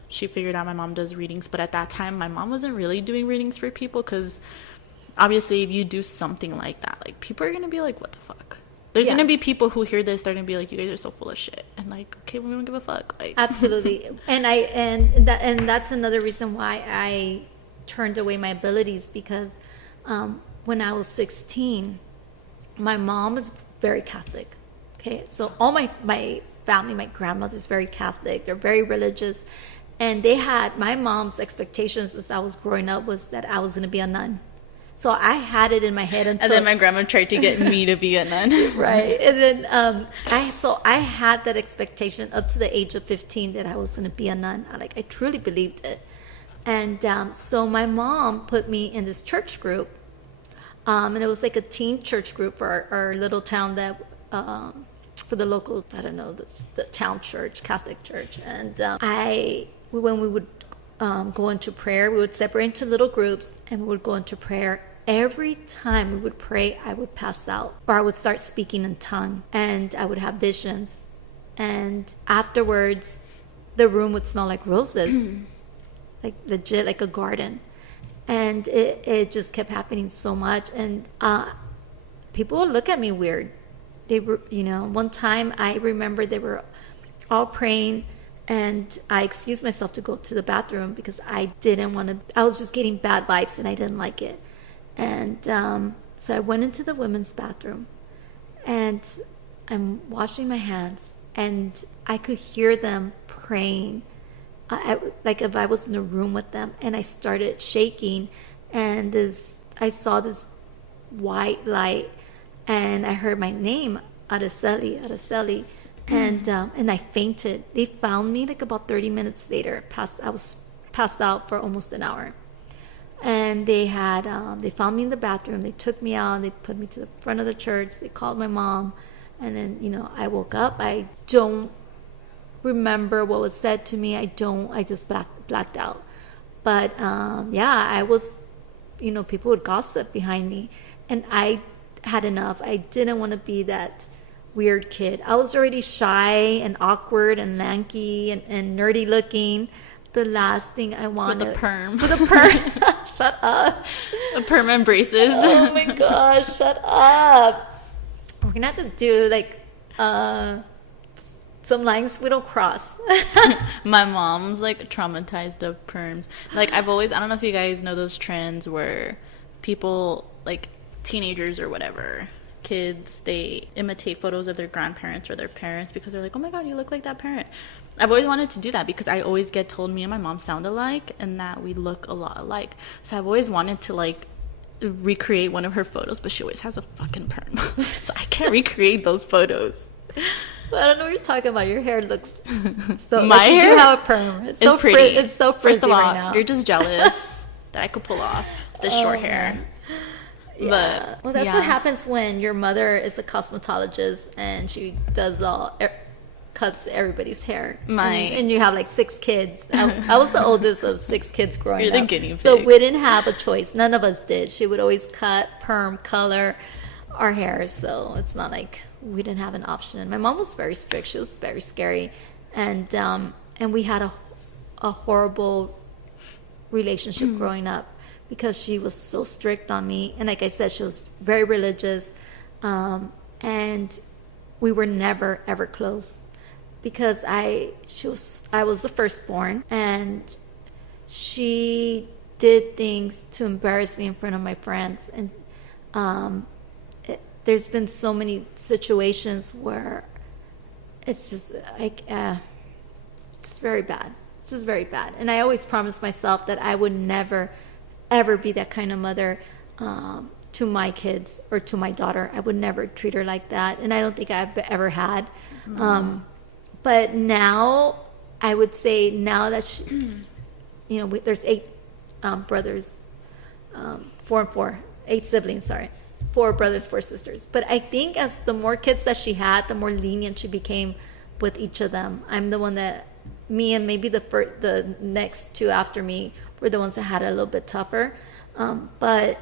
she figured out my mom does readings. But at that time, my mom wasn't really doing readings for people, because obviously if you do something like that, like, people are gonna be like, what the fuck. There's gonna be people who hear this, they're gonna be like, you guys are so full of shit, and like, okay, we don't give a fuck, like. Absolutely. And that's another reason why I turned away my abilities, because when I was 16, my mom was very Catholic. Okay, so all my family, my grandmother's very Catholic, they're very religious, and they had, my mom's expectations as I was growing up was that I was going to be a nun. So I had it in my head until... And then my grandma tried to get me to be a nun. Right. And then I had that expectation up to the age of 15 that I was going to be a nun. I truly believed it. And so my mom put me in this church group. And it was like a teen church group for our little town, that for the local, I don't know, the town church, Catholic church. And when we would go into prayer, we would separate into little groups, and we would go into prayer. Every time we would pray, I would pass out, or I would start speaking in tongue, and I would have visions. And afterwards, the room would smell like roses, like legit, like a garden. And it just kept happening so much. And people would look at me weird. They were, one time I remember they were all praying, and I excused myself to go to the bathroom because I didn't want to. I was just getting bad vibes, and I didn't like it. And so I went into the women's bathroom, and I'm washing my hands, and I could hear them praying, like if I was in the room with them. And I started shaking, and I saw this white light, and I heard my name, Araceli. And I fainted. They found me like about 30 minutes later. I was passed out for almost an hour. And they found me in the bathroom. They took me out. They put me to the front of the church. They called my mom. And then, I woke up. I don't remember what was said to me. I just blacked out. But I was, people would gossip behind me. And I had enough. I didn't want to be that weird kid. I was already shy and awkward and lanky and nerdy looking. The last thing I wanted... With a perm. Shut up. A perm and braces. Oh my gosh, shut up. We're gonna have to do some lines we don't cross. My mom's traumatized of perms. I don't know if you guys know those trends where people, teenagers or whatever, kids, they imitate photos of their grandparents or their parents because they're like, oh my god, you look like that parent. I've always wanted to do that because I always get told me and my mom sound alike and that we look a lot alike. So I've always wanted to recreate one of her photos, but she always has a fucking perm. So I can't recreate those photos. Well, I don't know what you're talking about. Your hair looks so... My hair? You have a perm. It's so pretty. It's so frizzy. First of all, right now. you're just jealous that I could pull off this short hair. Yeah. But that's what happens when your mother is a cosmetologist and she does cuts everybody's hair. And you have 6 kids. I was the oldest of 6 kids growing up. You're the guinea pig. So we didn't have a choice. None of us did. She would always cut, perm, color our hair. So it's not like we didn't have an option. My mom was very strict. She was very scary. And we had a horrible relationship growing up, because she was so strict on me. And like I said, she was very religious. And we were never, ever close. Because I was the firstborn. And she did things to embarrass me in front of my friends. And there's been so many situations where it's just just very bad. It's just very bad. And I always promised myself that I would never ever be that kind of mother to my kids or to my daughter. I would never treat her like that, and I don't think I've ever had. But now, I would say now that she, there's 8 brothers, 4 and 4, 8 siblings. Sorry, 4 brothers, 4 sisters. But I think as the more kids that she had, the more lenient she became with each of them. I'm the one that, me and maybe the next 2 after me were the ones that had it a little bit tougher. But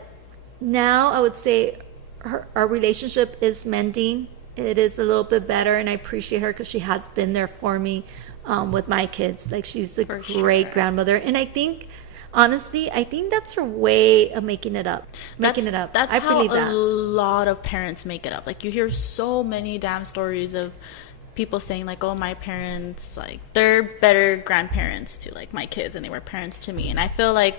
now I would say our relationship is mending. It is a little bit better, and I appreciate her because she has been there for me with my kids. Like, she's a great grandmother, and I think, honestly, I think that's her way of making it up. That's how a lot of parents make it up. Like, you hear so many damn stories of people saying, like, oh, my parents, like, they're better grandparents to, like, my kids than they were parents to me. And I feel like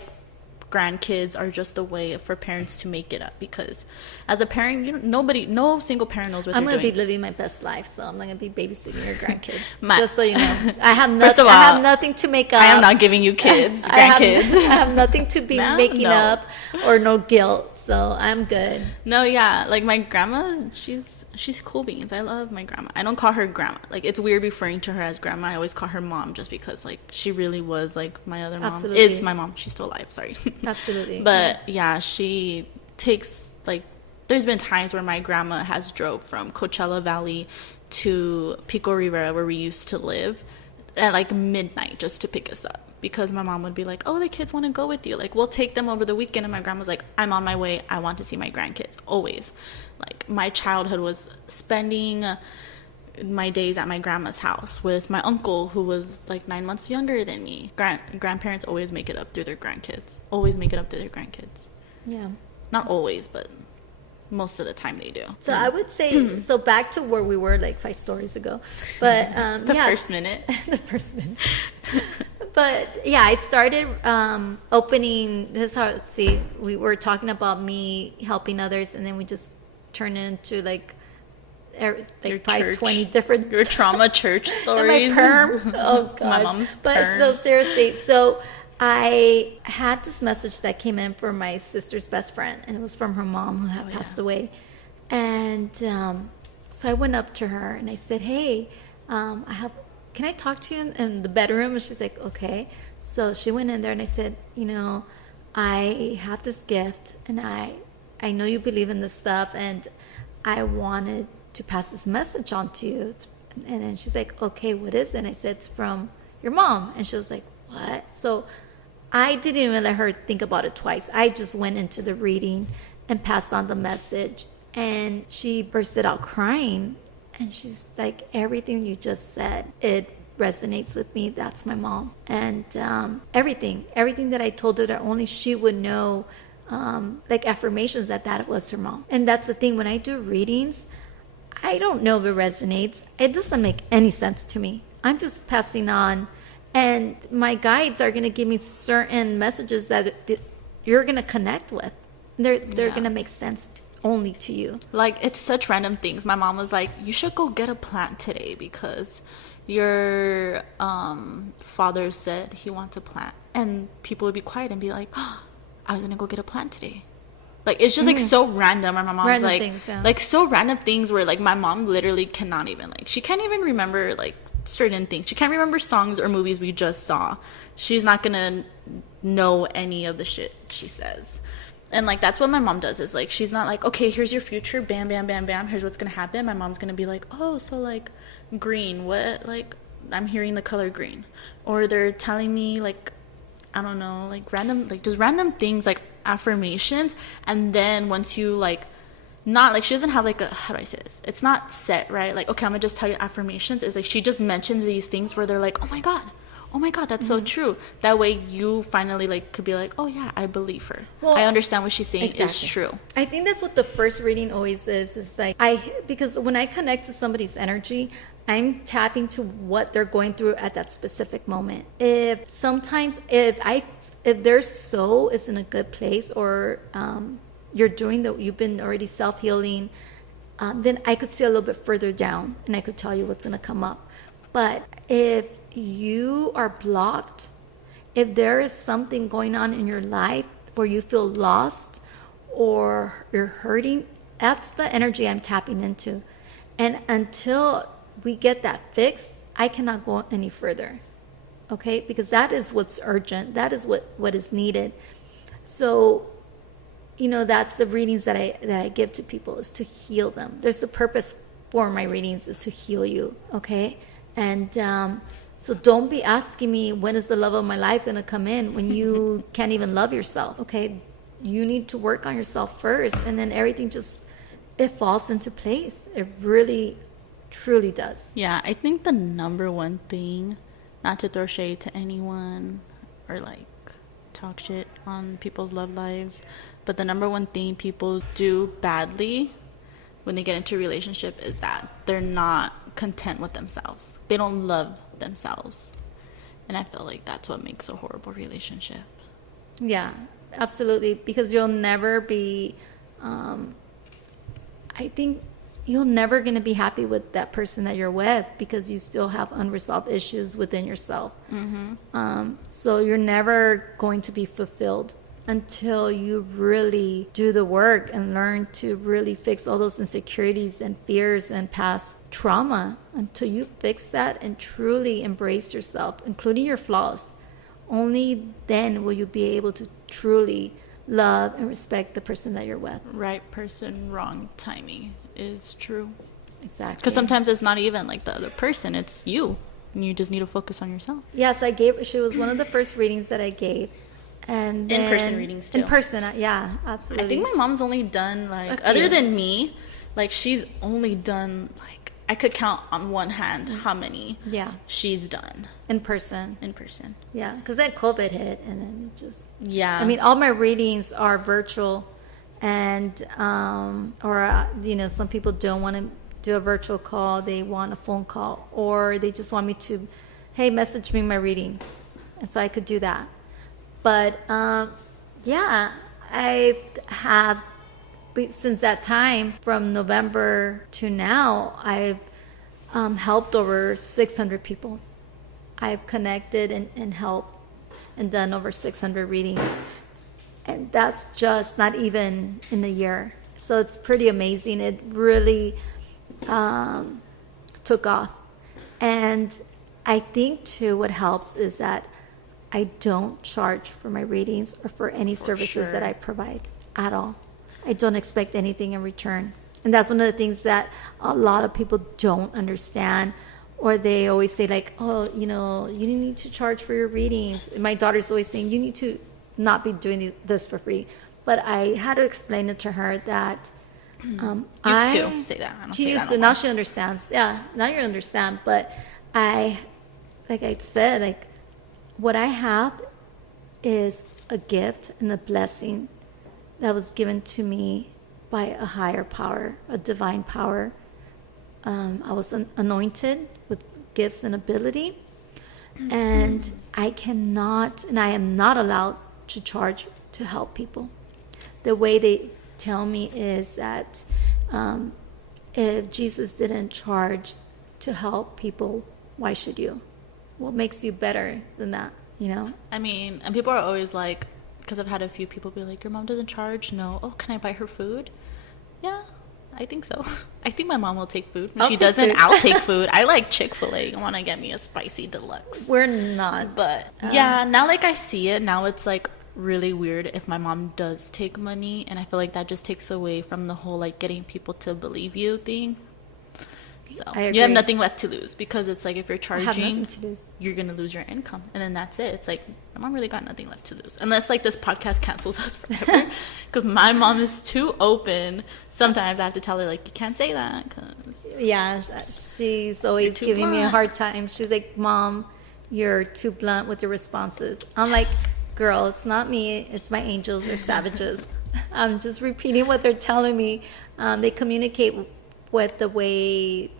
grandkids are just a way for parents to make it up, because as a parent, no single parent knows what I'm they're gonna doing. be living my best life, so I'm not gonna be babysitting your grandkids. Just so you know, I have nothing to make up. I am not giving you kids, grandkids. I have nothing to be making up, or no guilt, so I'm good. No, yeah, like my grandma, she's cool beans. I love my grandma. I don't call her grandma. Like, it's weird referring to her as grandma. I always call her mom, just because, like, she really was, like, my other mom. Absolutely. Is my mom. She's still alive, sorry. Absolutely. But yeah, she takes, like, there's been times where my grandma has drove from Coachella Valley to Pico Rivera, where we used to live, at like midnight just to pick us up, because my mom would be like, oh, the kids want to go with you, like, we'll take them over the weekend. And my grandma's like, I'm on my way, I want to see my grandkids. Always. Like, my childhood was spending my days at my grandma's house with my uncle, who was like 9 months younger than me. Grandparents always make it up through their grandkids. Yeah. Not always, but most of the time they do. So I would say, so back to where we were like 5 stories ago, but the first minute. The first minute. But yeah, I started opening this. Let's see, we were talking about me helping others, and then we just turned it into like probably 20 different your trauma church stories. And my perm. Oh gosh. My mom's but perm. No, seriously. So I had this message that came in from my sister's best friend, and it was from her mom, who had passed away. And so I went up to her and I said, hey, can I talk to you in the bedroom? And she's like, okay. So she went in there, and I said, I have this gift, and I know you believe in this stuff, and I wanted to pass this message on to you. And then she's like, okay, what is it? And I said, it's from your mom. And she was like, what? So I didn't even let her think about it twice. I just went into the reading and passed on the message. And she bursted out crying. And she's like, everything you just said, it resonates with me. That's my mom. And everything that I told her that only she would know, like affirmations that was her mom. And that's the thing, when I do readings, I don't know if it resonates. It doesn't make any sense to me. I'm just passing on, and my guides are going to give me certain messages that you're going to connect with. They're going to make sense only to you. Like, it's such random things. My mom was like, you should go get a plant today because your father said he wants a plant. And people would be quiet and be like, oh, I was gonna go get a plant today. Like, it's just like so random. And my mom's random like things, yeah. Like so random things where like my mom literally cannot even, like, she can't even remember like certain things. She can't remember songs or movies we just saw. She's not gonna know any of the shit she says. And like, that's what my mom does, is like, she's not like, okay, here's your future, bam bam bam bam, here's what's gonna happen. My mom's gonna be like, oh, so like green, what, like, I'm hearing the color green. Or they're telling me like, I don't know, like random, like just random things, like affirmations. And then once you like, not like, she doesn't have like a, how do I say this, it's not set, right? Like, okay, I'm gonna just tell you affirmations. It's like, she just mentions these things where they're like, oh my god, that's so true. That way you finally like could be like, oh yeah, I believe her. Well, I understand what she's saying is true. I think that's what the first reading always is like, because when I connect to somebody's energy, I'm tapping to what they're going through at that specific moment. If their soul is in a good place, or you've been already self-healing, then I could see a little bit further down, and I could tell you what's going to come up. But if you are blocked, if there is something going on in your life where you feel lost or you're hurting, that's the energy I'm tapping into. And until we get that fixed, I cannot go any further. Okay? Because that is what's urgent. That is what is needed. So, that's the readings that I give to people, is to heal them. There's a purpose for my readings, is to heal you. Okay? And so don't be asking me, when is the love of my life going to come in, when you can't even love yourself. Okay? You need to work on yourself first, and then everything just it falls into place. It really, truly does. Yeah, I think the number one thing, not to throw shade to anyone or like talk shit on people's love lives, but the number one thing people do badly when they get into a relationship is that they're not content with themselves. They don't love themselves. And I feel like that's what makes a horrible relationship. Yeah, absolutely. Because you'll never be, I think you're never going to be happy with that person that you're with because you still have unresolved issues within yourself. So you're never going to be fulfilled until you really do the work and learn to really fix all those insecurities and fears and past trauma. Until you fix that and truly embrace yourself, including your flaws, only then will you be able to truly love and respect the person that you're with. Right person, wrong timing is true. Exactly. Because sometimes it's not even like the other person, it's you. And you just need to focus on yourself. Yes, she was one of the first readings that I gave. And then, in-person readings too. In person, yeah, absolutely. I think my mom's only done like, other than me, like she's only done like, I could count on one hand how many she's done. In person. Yeah, because then COVID hit and then it just... Yeah. I mean, all my readings are virtual and, some people don't want to do a virtual call. They want a phone call or they just want me to, hey, message me my reading. And so I could do that. But, I have, since that time, from November to now, I've helped over 600 people. I've connected and helped and done over 600 readings. And that's just not even in a year. So it's pretty amazing. It really took off. And I think, too, what helps is that I don't charge for my readings or for any services that I provide at all. I don't expect anything in return. And that's one of the things that a lot of people don't understand. Or they always say like, oh, you need to charge for your readings. My daughter's always saying, you need to not be doing this for free. But I had to explain it to her that used to say that. I don't she say used that to. no Now more. she understands. Yeah, now you understand. But like I said, what I have is a gift and a blessing that was given to me by a higher power, a divine power. I was anointed with gifts and ability, and I am not allowed to charge to help people. The way they tell me is that if Jesus didn't charge to help people, why should you? What makes you better than that, I mean, and people are always like, because I've had a few people be like, your mom doesn't charge? No. Oh, can I buy her food? Yeah, I think so. I think my mom will take food. If she doesn't, I'll take food. I like Chick-fil-A. I want to get me a spicy deluxe. We're not. But yeah, now like I see it, now it's like really weird if my mom does take money. And I feel like that just takes away from the whole like getting people to believe you thing. So you have nothing left to lose because it's like if you're charging, you're going to lose your income. And then that's it. It's like my mom really got nothing left to lose. Unless like this podcast cancels us forever. Because my mom is too open. Sometimes I have to tell her like, you can't say that. Yeah, she's always giving me a hard time. She's like, Mom, you're too blunt with your responses. I'm like, girl, it's not me. It's my angels or savages. I'm just repeating what they're telling me. They communicate with the way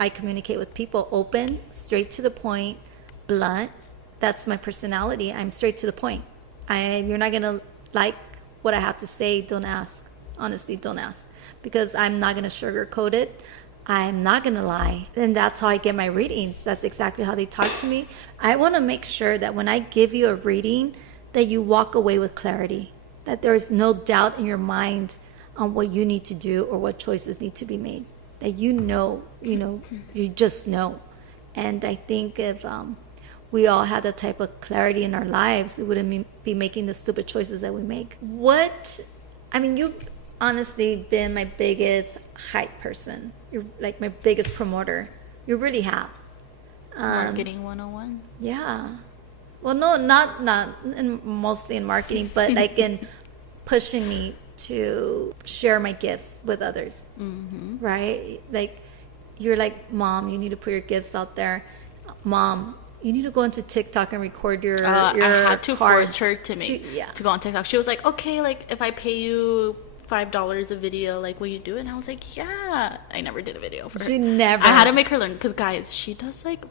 I communicate with people, open, straight to the point, blunt. That's my personality. I'm straight to the point. You're not going to like what I have to say. Don't ask. Honestly, don't ask. Because I'm not going to sugarcoat it. I'm not going to lie. And that's how I get my readings. That's exactly how they talk to me. I want to make sure that when I give you a reading, that you walk away with clarity. That there is no doubt in your mind on what you need to do or what choices need to be made. That you just know. And I think if we all had that type of clarity in our lives, we wouldn't be making the stupid choices that we make. You've honestly been my biggest hype person. You're like my biggest promoter. You really have. Marketing 101? Yeah. Well, no, not mostly in marketing, but like in pushing me to share my gifts with others, right? Like, you're like, Mom, you need to put your gifts out there. Mom, you need to go into TikTok and record your I had to cards. force her to to go on TikTok. She was like, okay, like if I pay you $5 a video, like will you do it? And I was like, yeah. I never did a video for her. She never. I had to make her learn, because guys, she does like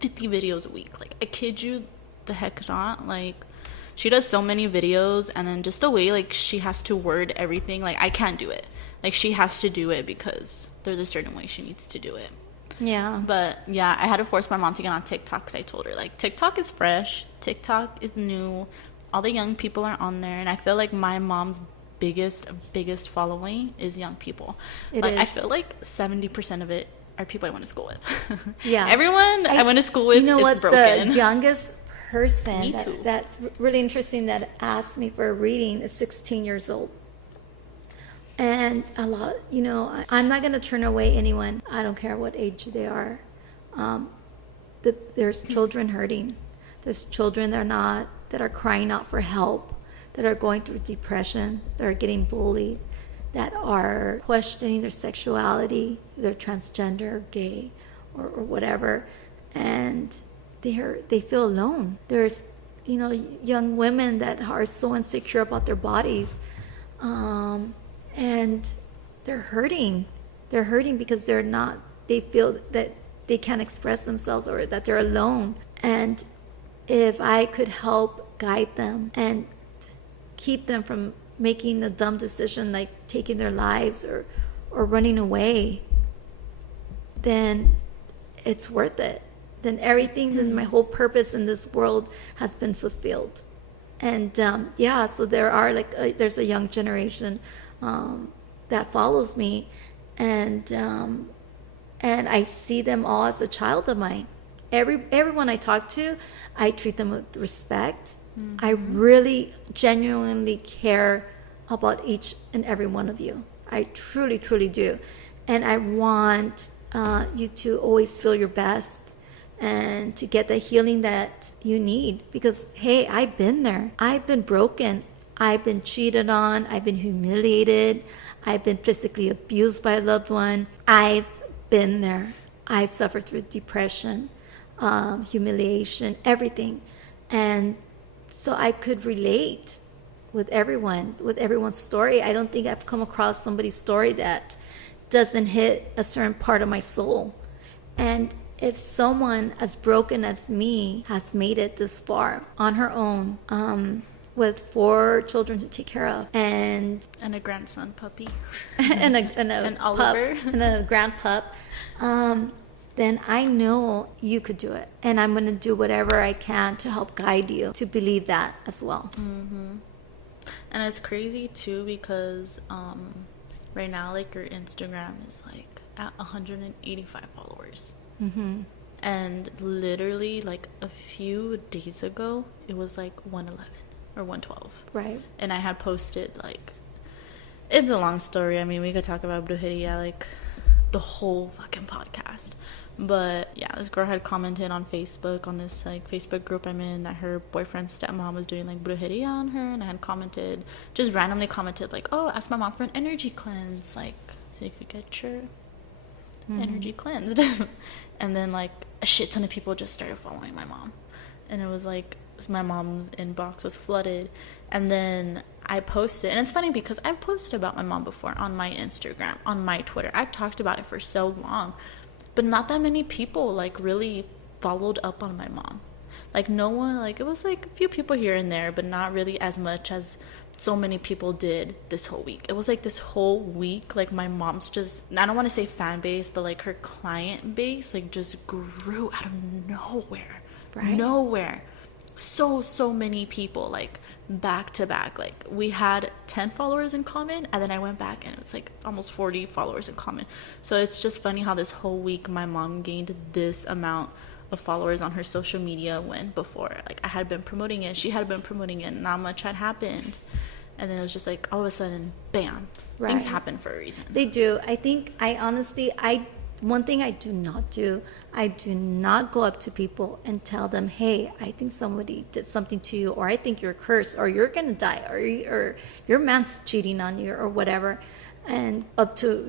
50 videos a week. Like, I kid you the heck not. Like, she does so many videos, and then just the way like she has to word everything, like I can't do it. Like, she has to do it because there's a certain way she needs to do it. Yeah. But yeah, I had to force my mom to get on TikTok, because I told her, like, TikTok is fresh, TikTok is new, all the young people are on there, and I feel like my mom's biggest following is young people. I feel like 70% of it are people I went to school with. Yeah. Everyone I went to school with is broken. The youngest person Me too. that's really interesting that asked me for a reading is 16 years old. And a lot, I'm not going to turn away anyone. I don't care what age they are. There's children hurting. There's children that are crying out for help, that are going through depression, that are getting bullied, that are questioning their sexuality, they're transgender, gay, or whatever, and they feel alone. There's, young women that are so insecure about their bodies, and they're hurting. They're hurting because they feel that they can't express themselves, or that they're alone. And if I could help guide them and keep them from making a dumb decision like taking their lives or running away, then it's worth it. Then then my whole purpose in this world has been fulfilled. And so there's a young generation that follows me, and I see them all as a child of mine. Everyone I talk to, I treat them with respect. I really genuinely care about each and every one of you. I truly, truly do. And I want you to always feel your best and to get the healing that you need. Because, hey, I've been there. I've been broken. I've been cheated on. I've been humiliated. I've been physically abused by a loved one. I've been there. I've suffered through depression, humiliation, everything. And so I could relate with everyone's story. I don't think I've come across somebody's story that doesn't hit a certain part of my soul. And if someone as broken as me has made it this far on her own, with 4 children to take care of, and a grandson puppy, and a and pup, Oliver, and a grand pup, then I know you could do it. And I'm going to do whatever I can to help guide you to believe that as well. Mm-hmm. And it's crazy too, because right now, like, your Instagram is like at 185 followers. Mm-hmm. And literally, like, a few days ago, it was like 111 or 112. Right. And I had posted, like, it's a long story. I mean, we could talk about brujeria, like, the whole fucking podcast. But yeah, this girl had commented on Facebook, on this like Facebook group I'm in, that her boyfriend's stepmom was doing like brujeria on her, and I had commented, just randomly commented, like, oh, ask my mom for an energy cleanse, like, so you could get your energy cleansed. And then like a shit ton of people just started following my mom, and it was like my mom's inbox was flooded. And then I posted, and it's funny because I've posted about my mom before on my Instagram, on my Twitter. I've talked about it for so long, but not that many people like really followed up on my mom. Like, no one, like, it was like a few people here and there, but not really as much as so many people did this whole week. It was like this whole week, like, my mom's just, I don't want to say fan base, but like her client base like just grew out of nowhere. Right. Nowhere. So many people, like, back to back. Like, we had 10 followers in common, and then I went back and it's like almost 40 followers in common. So it's just funny how this whole week my mom gained this amount of followers on her social media, when before, like, I had been promoting it, she had been promoting it, not much had happened. And then it was just like all of a sudden, bam, right. Things happen for a reason. They do. I think I one thing I do not do, I do not go up to people and tell them, hey, I think somebody did something to you, or I think you're cursed, or you're going to die, or your man's cheating on you, or whatever. And up to,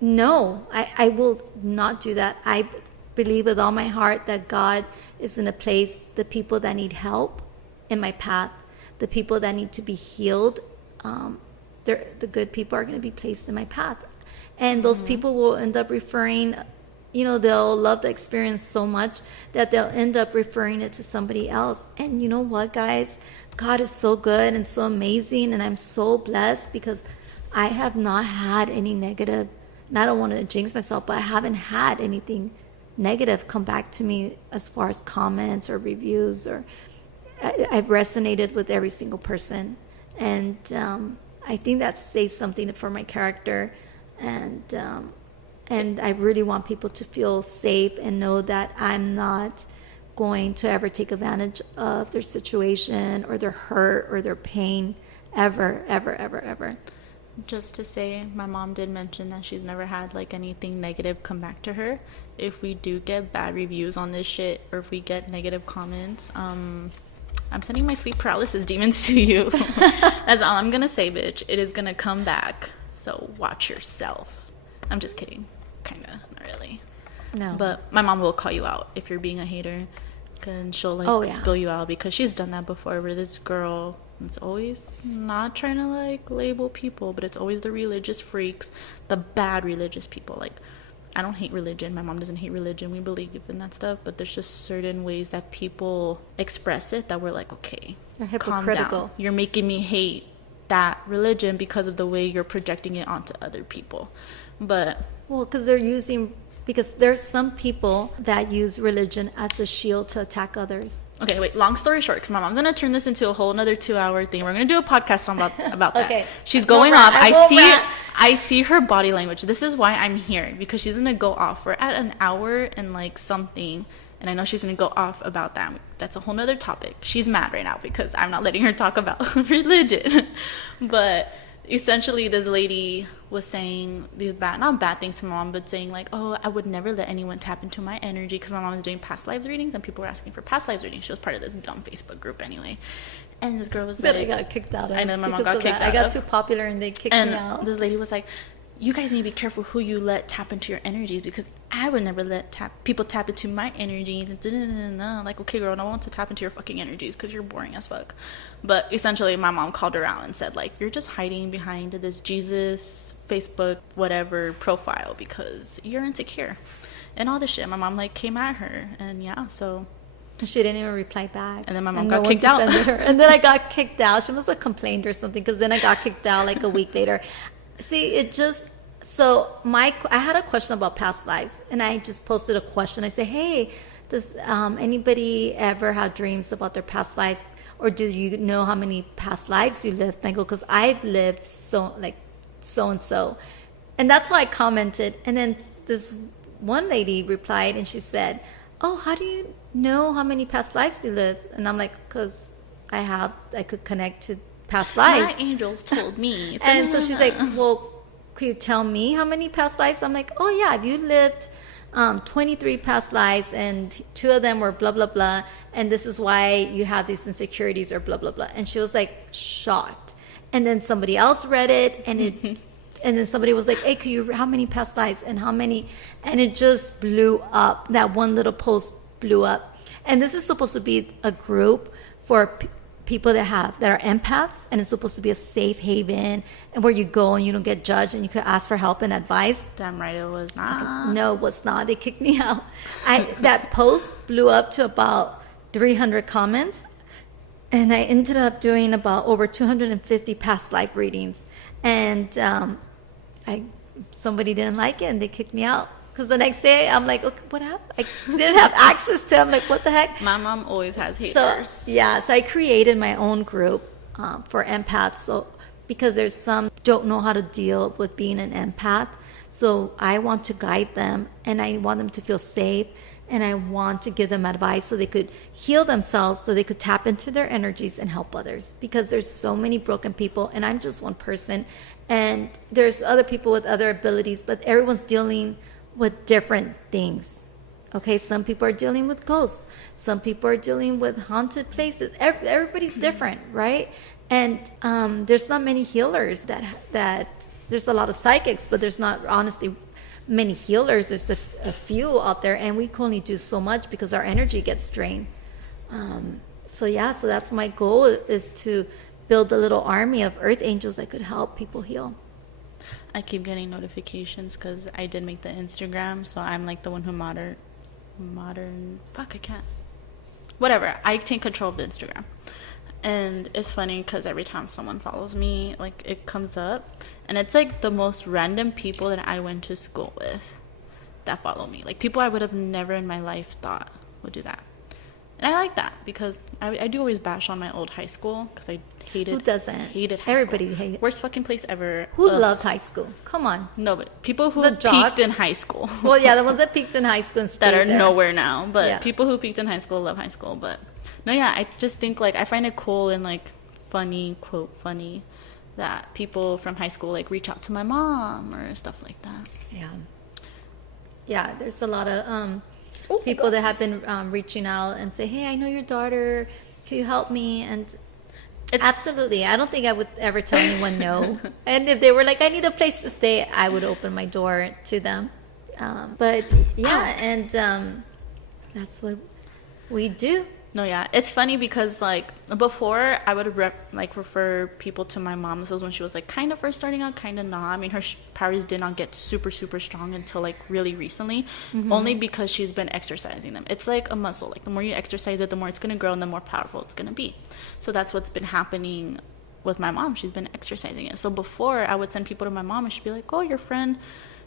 no, I will not do that. I believe with all my heart that God is in a place, the people that need help in my path, the people that need to be healed, the good people are going to be placed in my path. And those people will end up referring, they'll love the experience so much that they'll end up referring it to somebody else. And you know what, guys? God is so good and so amazing, and I'm so blessed because I have not had any negative, and I don't want to jinx myself, but I haven't had anything negative come back to me as far as comments or reviews, or I've resonated with every single person. And I think that says something for my character. And I really want people to feel safe and know that I'm not going to ever take advantage of their situation or their hurt or their pain ever, ever, ever, ever. Just to say, my mom did mention that she's never had like anything negative come back to her. If we do get bad reviews on this shit, or if we get negative comments, I'm sending my sleep paralysis demons to you. That's all I'm gonna say, bitch. It is gonna come back. So watch yourself. I'm just kidding. Kinda, not really. No. But my mom will call you out if you're being a hater. And she'll spill you out, because she's done that before, where this girl, it's always not trying to like label people, but it's always the religious freaks, the bad religious people. Like, I don't hate religion. My mom doesn't hate religion. We believe in that stuff, but there's just certain ways that people express it that we're like, okay, they're hypocritical. Calm down. You're making me hate that religion because of the way you're projecting it onto other people. But because there's some people that use religion as a shield to attack others. Okay, wait, long story short, because my mom's going to turn this into a whole another 2-hour thing. We're going to do a podcast about that. Okay. She's going off. I see her body language. This is why I'm here, because she's going to go off. We're at an hour and like something, and I know she's going to go off about that. That's a whole nother topic. She's mad right now because I'm not letting her talk about religion. But essentially, this lady was saying these not bad things to my mom, but saying like, oh, I would never let anyone tap into my energy, because my mom is doing past lives readings, and people were asking for past lives readings. She was part of this dumb Facebook group anyway. And this girl was that like, I got kicked out of. I know, my mom got kicked out. I got too popular and they kicked me out. And this lady was like, you guys need to be careful who you let tap into your energies, because I would never let people tap into my energies. And like, okay, girl, no one wants to tap into your fucking energies because you're boring as fuck. But essentially, my mom called her out and said, like, you're just hiding behind this Jesus, Facebook, whatever profile because you're insecure and all this shit. My mom, like, came at her, and yeah, so... She didn't even reply back. And then my mom got kicked out. And then I got kicked out. She must have complained or something, because then I got kicked out like a week later. See, it just... So I had a question about past lives, and I just posted a question. I said, hey, does anybody ever have dreams about their past lives? Or do you know how many past lives you lived? And I go, because I've lived so-and-so. And that's why I commented. And then this one lady replied, and she said, oh, how do you know how many past lives you lived? And I'm like, because I could connect to past lives. My angels told me. And so she's like, well, could you tell me how many past lives? I'm like, oh yeah, you lived 23 past lives, and 2 of them were blah, blah, blah. And this is why you have these insecurities, or blah, blah, blah. And she was like shocked. And then somebody else read it, and and then somebody was like, hey, how many past lives and how many? And it just blew up. That one little post blew up. And this is supposed to be a group for people that are empaths, and it's supposed to be a safe haven, and where you go and you don't get judged, and you could ask for help and advice. Damn right it was not. No, it was not. They kicked me out. That post blew up to about 300 comments, and I ended up doing about over 250 past life readings. And somebody didn't like it, and they kicked me out. Because the next day, I'm like, okay, what happened? I didn't have access to it. I'm like, what the heck? My mom always has haters. So I created my own group for empaths. So because there's some don't know how to deal with being an empath. So I want to guide them, and I want them to feel safe, and I want to give them advice so they could heal themselves, so they could tap into their energies and help others. Because there's so many broken people, and I'm just one person, and there's other people with other abilities, but everyone's dealing with different things. Okay, some people are dealing with ghosts. Some people are dealing with haunted places. Everybody's different, right? And there's not many healers that there's a lot of psychics, but there's not honestly many healers. There's a few out there, and we can only do so much because our energy gets drained. So that's my goal, is to build a little army of earth angels that could help people heal. I keep getting notifications because I did make the Instagram, so I'm like the one who modern fuck, I can't, whatever, I take control of the Instagram. And it's funny because every time someone follows me, like, it comes up, and it's like the most random people that I went to school with that follow me, like people I would have never in my life thought would do that. And I like that because I do always bash on my old high school because I hated. Who doesn't? Hated high Everybody school. hated. Worst fucking place ever. Who loved high school? Come on. No, but people who The peaked jocks. in high school. Well, yeah, the ones that peaked in high school and stayed that are there. nowhere now. But Yeah. people who peaked in high school love high school. But no, yeah, I just think, like, I find it cool and, like, funny, quote, funny, that people from high school, like, reach out to my mom or stuff like that. Yeah, there's a lot of people that have been reaching out and say, hey, I know your daughter, can you help me? And absolutely, I don't think I would ever tell anyone no. And if they were like, I need a place to stay, I would open my door to them. But yeah, and that's what we do. No, yeah, it's funny because, like, before I would refer people to my mom. This was when she was, like, kind of first starting out, kind of not. I mean, her powers did not get super, super strong until, like, really recently, only because she's been exercising them. It's like a muscle. Like, the more you exercise it, the more it's going to grow and the more powerful it's going to be. So that's what's been happening with my mom. She's been exercising it. So before, I would send people to my mom and she'd be like, oh, your friend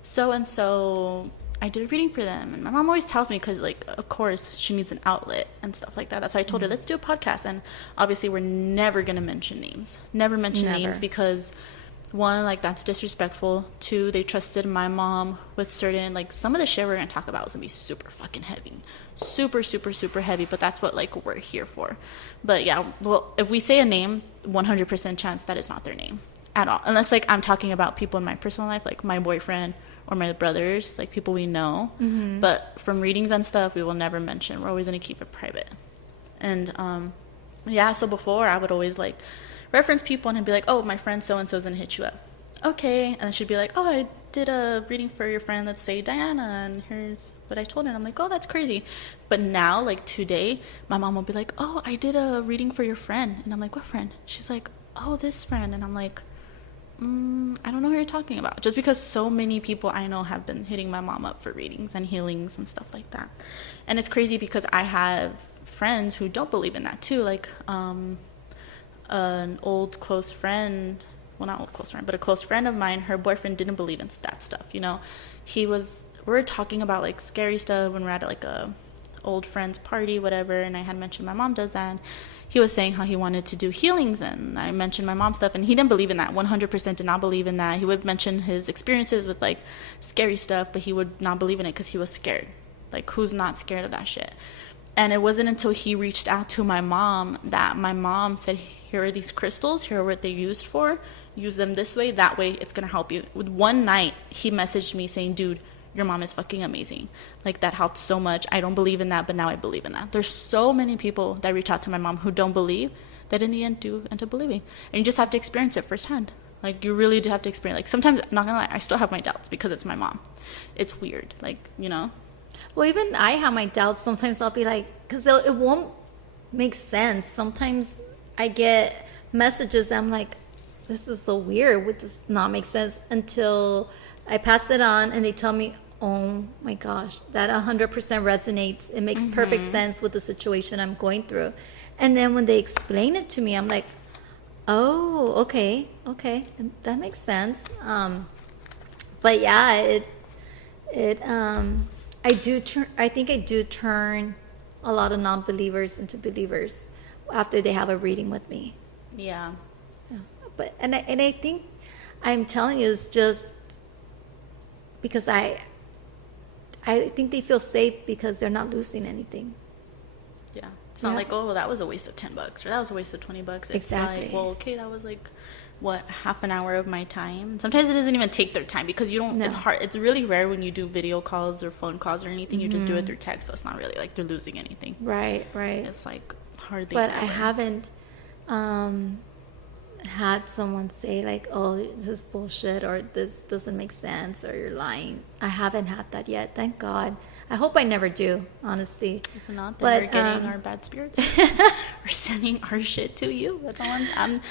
so-and-so, I did a reading for them. And my mom always tells me because, like, of course, she needs an outlet and stuff like that. That's why I told her, let's do a podcast. And obviously, we're never going to mention names. Never mention names because, one, like, that's disrespectful. Two, they trusted my mom with certain, like, some of the shit we're going to talk about is going to be super fucking heavy. Super, super, super heavy. But that's what, like, we're here for. But, yeah, well, if we say a name, 100% chance that is not their name at all. Unless, like, I'm talking about people in my personal life, like my boyfriend or my brothers, like people we know. But from readings and stuff, we will never mention. We're always going to keep it private. And so before I would always, like, reference people and I'd be like, oh, my friend so-and-so's going to hit you up. Okay. And then she'd be like, oh, I did a reading for your friend, let's say Diana, and here's what I told her. And I'm like, oh, that's crazy. But now, like, today, my mom will be like, oh, I did a reading for your friend. And I'm like, what friend? She's like, oh, this friend. And I'm like, I don't know who you're talking about. Just because so many people I know have been hitting my mom up for readings and healings and stuff like that. And it's crazy because I have friends who don't believe in that too. Like, an old close friend, well, not old close friend, but a close friend of mine, her boyfriend didn't believe in that stuff. You know, we were talking about, like, scary stuff when we're at, like, a old friend's party, whatever. And I had mentioned my mom does that. And he was saying how he wanted to do healings, and I mentioned my mom's stuff, and he didn't believe in that. 100% did not believe in that. He would mention his experiences with, like, scary stuff, but he would not believe in it because he was scared. Like, who's not scared of that shit? And it wasn't until he reached out to my mom that my mom said, here are these crystals, here are what they used for, use them this way, that way it's gonna help you. With one night, he messaged me saying, dude, your mom is fucking amazing. Like, that helped so much. I don't believe in that, but now I believe in that. There's so many people that reach out to my mom who don't believe, that in the end do end up believing. And you just have to experience it firsthand. Like, you really do have to experience. Like, sometimes, not gonna lie, I still have my doubts because it's my mom. It's weird, like, you know. Well, even I have my doubts. Sometimes I'll be like, because it won't make sense. Sometimes I get messages, I'm like, this is so weird. Would this not make sense? Until I pass it on and they tell me, oh my gosh, that 100% resonates. It makes perfect sense with the situation I'm going through. And then when they explain it to me, I'm like, oh, okay, that makes sense. But yeah, I think I do turn a lot of non-believers into believers after they have a reading with me. Yeah. But I think I'm telling you, it's just because I think they feel safe because they're not losing anything. Yeah. It's not like, oh, that was a waste of $10 or that was a waste of $20. It's exactly. like, well, okay, that was like what, half an hour of my time. Sometimes it doesn't even take their time because you don't, No. it's hard. It's really rare when you do video calls or phone calls or anything. You just do it through text. So it's not really like they're losing anything. Right, right. It's like hardly. But I ever. haven't had someone say like, "Oh, this is bullshit," or "This doesn't make sense," or "You're lying." I haven't had that yet. Thank God. I hope I never do, honestly. If not, then But, we're getting our bad spirits. We're sending our shit to you. That's all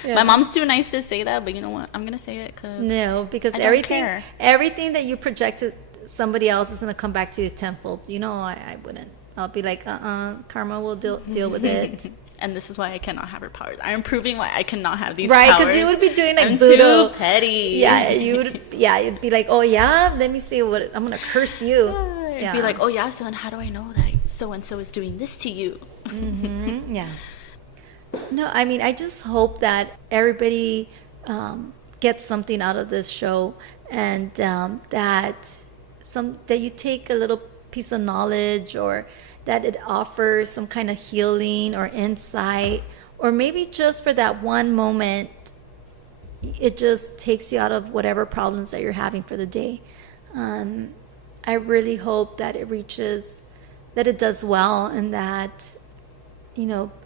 Yeah. My mom's too nice to say that, but you know what? I'm gonna say it because No, because I don't care. everything that you project to somebody else is gonna come back to you tenfold. You know, I wouldn't. I'll be like, karma will deal with it. And this is why I cannot have her powers. I'm proving why I cannot have these Right, powers. because you would be doing like I'm voodoo. too petty. Yeah, you'd be like, oh yeah, let me see what I'm gonna curse you. It'd be like, oh yeah, so then how do I know that so and so is doing this to you? Yeah. No, I mean, I just hope that everybody gets something out of this show, and that you take a little piece of knowledge, or that it offers some kind of healing or insight, or maybe just for that one moment, it just takes you out of whatever problems that you're having for the day. I really hope that that it does well, and that,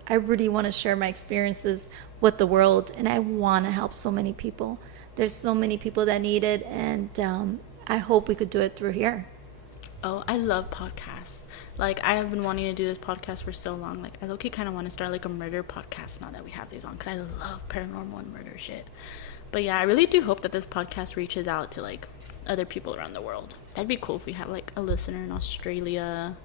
I really want to share my experiences with the world, and I want to help so many people. There's so many people that need it, and I hope we could do it through here. Oh, I love podcasts. Like, I have been wanting to do this podcast for so long. Like, I low-key kind of want to start, like, a murder podcast now that we have these on, because I love paranormal and murder shit. But, yeah, I really do hope that this podcast reaches out to, like, other people around the world. That'd be cool if we have, like, a listener in Australia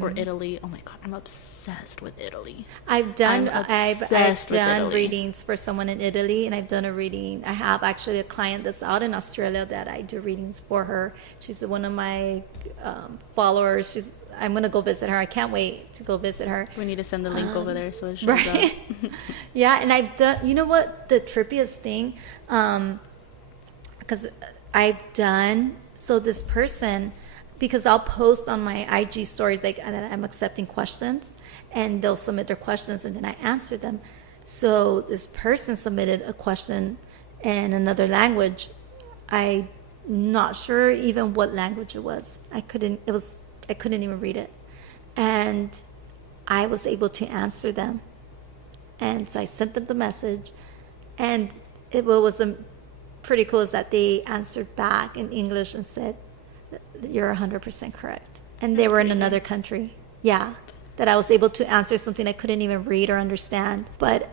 or Italy. Oh, my God, I'm obsessed with Italy. I've done Italy. readings for someone in Italy, and I've done a reading. I have actually a client that's out in Australia that I do readings for her. She's one of my followers. I'm going to go visit her. I can't wait to go visit her. We need to send the link over there so it shows right? up. Yeah, and I've done, you know what, the trippiest thing, because so this person, because I'll post on my IG stories, like, that I'm accepting questions, and they'll submit their questions, and then I answer them. So this person submitted a question in another language. I'm not sure even what language it was. I couldn't even read it. And I was able to answer them. And so I sent them the message, and what was pretty cool is that they answered back in English and said, "You're 100% correct." And they were in another country. Yeah, that I was able to answer something I couldn't even read or understand. But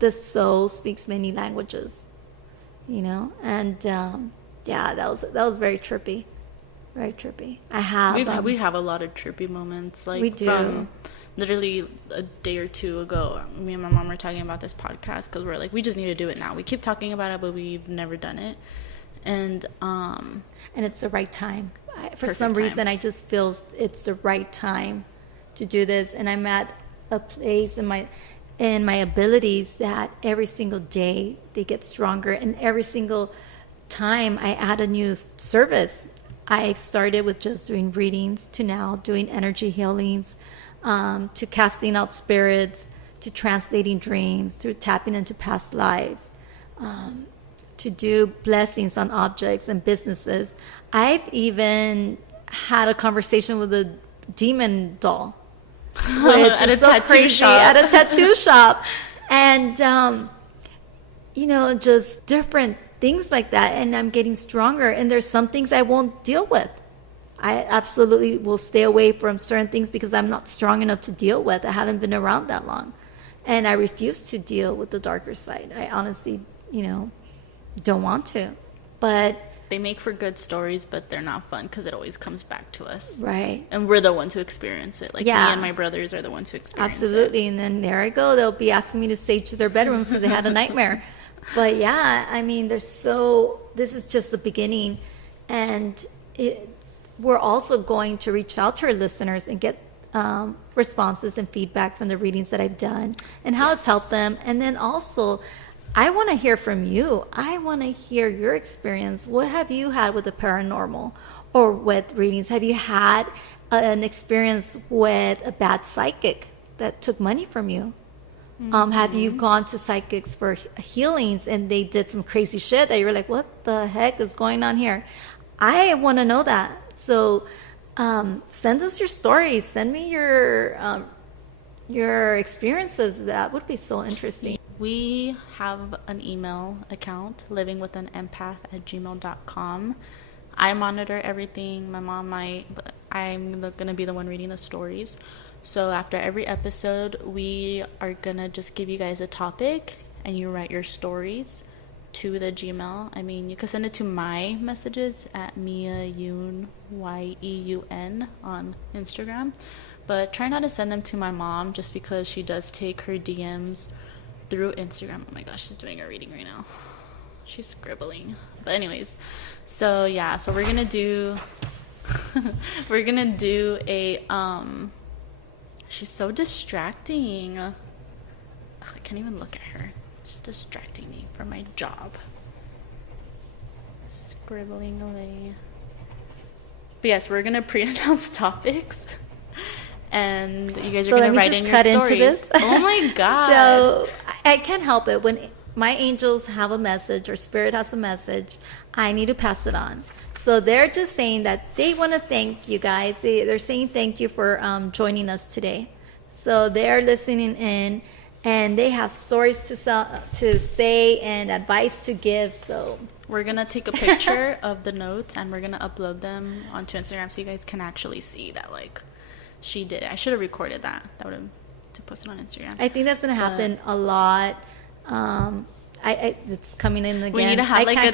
the soul speaks many languages, and yeah, that was very trippy. Very trippy. We have a lot of trippy moments. Like, we do. From literally a day or two ago, me and my mom were talking about this podcast because we're like, we just need to do it now. We keep talking about it, but we've never done it. And it's the right time. For some reason, I just feel it's the right time to do this. And I'm at a place in my abilities that every single day they get stronger. And every single time I add a new service. I started with just doing readings to now doing energy healings, to casting out spirits, to translating dreams, to tapping into past lives, to do blessings on objects and businesses. I've even had a conversation with a demon doll, which at is a so tattoo crazy, shop. at a tattoo shop, and just different things like that. And I'm getting stronger, and there's some things I won't deal with. I absolutely will stay away from certain things because I'm not strong enough to deal with. I haven't been around that long, and I refuse to deal with the darker side. I honestly, don't want to. But they make for good stories, but they're not fun because it always comes back to us. Right. And we're the ones who experience it. Like, me and my brothers are the ones who experience it. Absolutely. And then there I go. They'll be asking me to stay to their bedrooms because they had a nightmare. But yeah, I mean, this is just the beginning. And we're also going to reach out to our listeners and get responses and feedback from the readings that I've done and how it's helped them. And then also, I want to hear from you. I want to hear your experience. What have you had with the paranormal or with readings? Have you had an experience with a bad psychic that took money from you? Have you gone to psychics for healings and they did some crazy shit that you're like, what the heck is going on here? I want to know that. So send us your stories. Send me your experiences. That would be so interesting. We have an email account, livingwithanempath@gmail.com. I monitor everything. My mom might, but I'm going to be the one reading the stories. So after every episode, we are going to just give you guys a topic and you write your stories to the Gmail. I mean, you can send it to my messages at MiaYeun, YEUN on Instagram. But try not to send them to my mom just because she does take her DMs through Instagram. Oh my gosh, she's doing a reading right now. She's scribbling. But anyways, so yeah, so we're gonna do a she's so distracting. Ugh, I can't even look at her. She's distracting me from my job. Scribbling away. But yes, we're gonna pre-announce topics. And you guys are going to write in your stories. Into this. Oh my God. So I can't help it. When my angels have a message or spirit has a message, I need to pass it on. So they're just saying that they want to thank you guys. They're saying thank you for joining us today. So they're listening in and they have stories to say and advice to give. So we're going to take a picture of the notes and we're going to upload them onto Instagram so you guys can actually see that, like, she did it. I should have recorded that. That would have to post it on Instagram. I think that's gonna happen a lot. It's coming in again. We need to have we need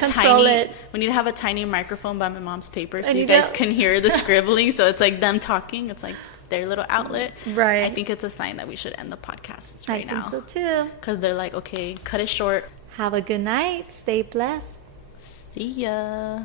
to have a tiny microphone by my mom's paper so you guys can hear the scribbling. So it's like them talking. It's like their little outlet. Right. I think it's a sign that we should end the podcast right now. I think so too. Because they're like, okay, cut it short. Have a good night. Stay blessed. See ya.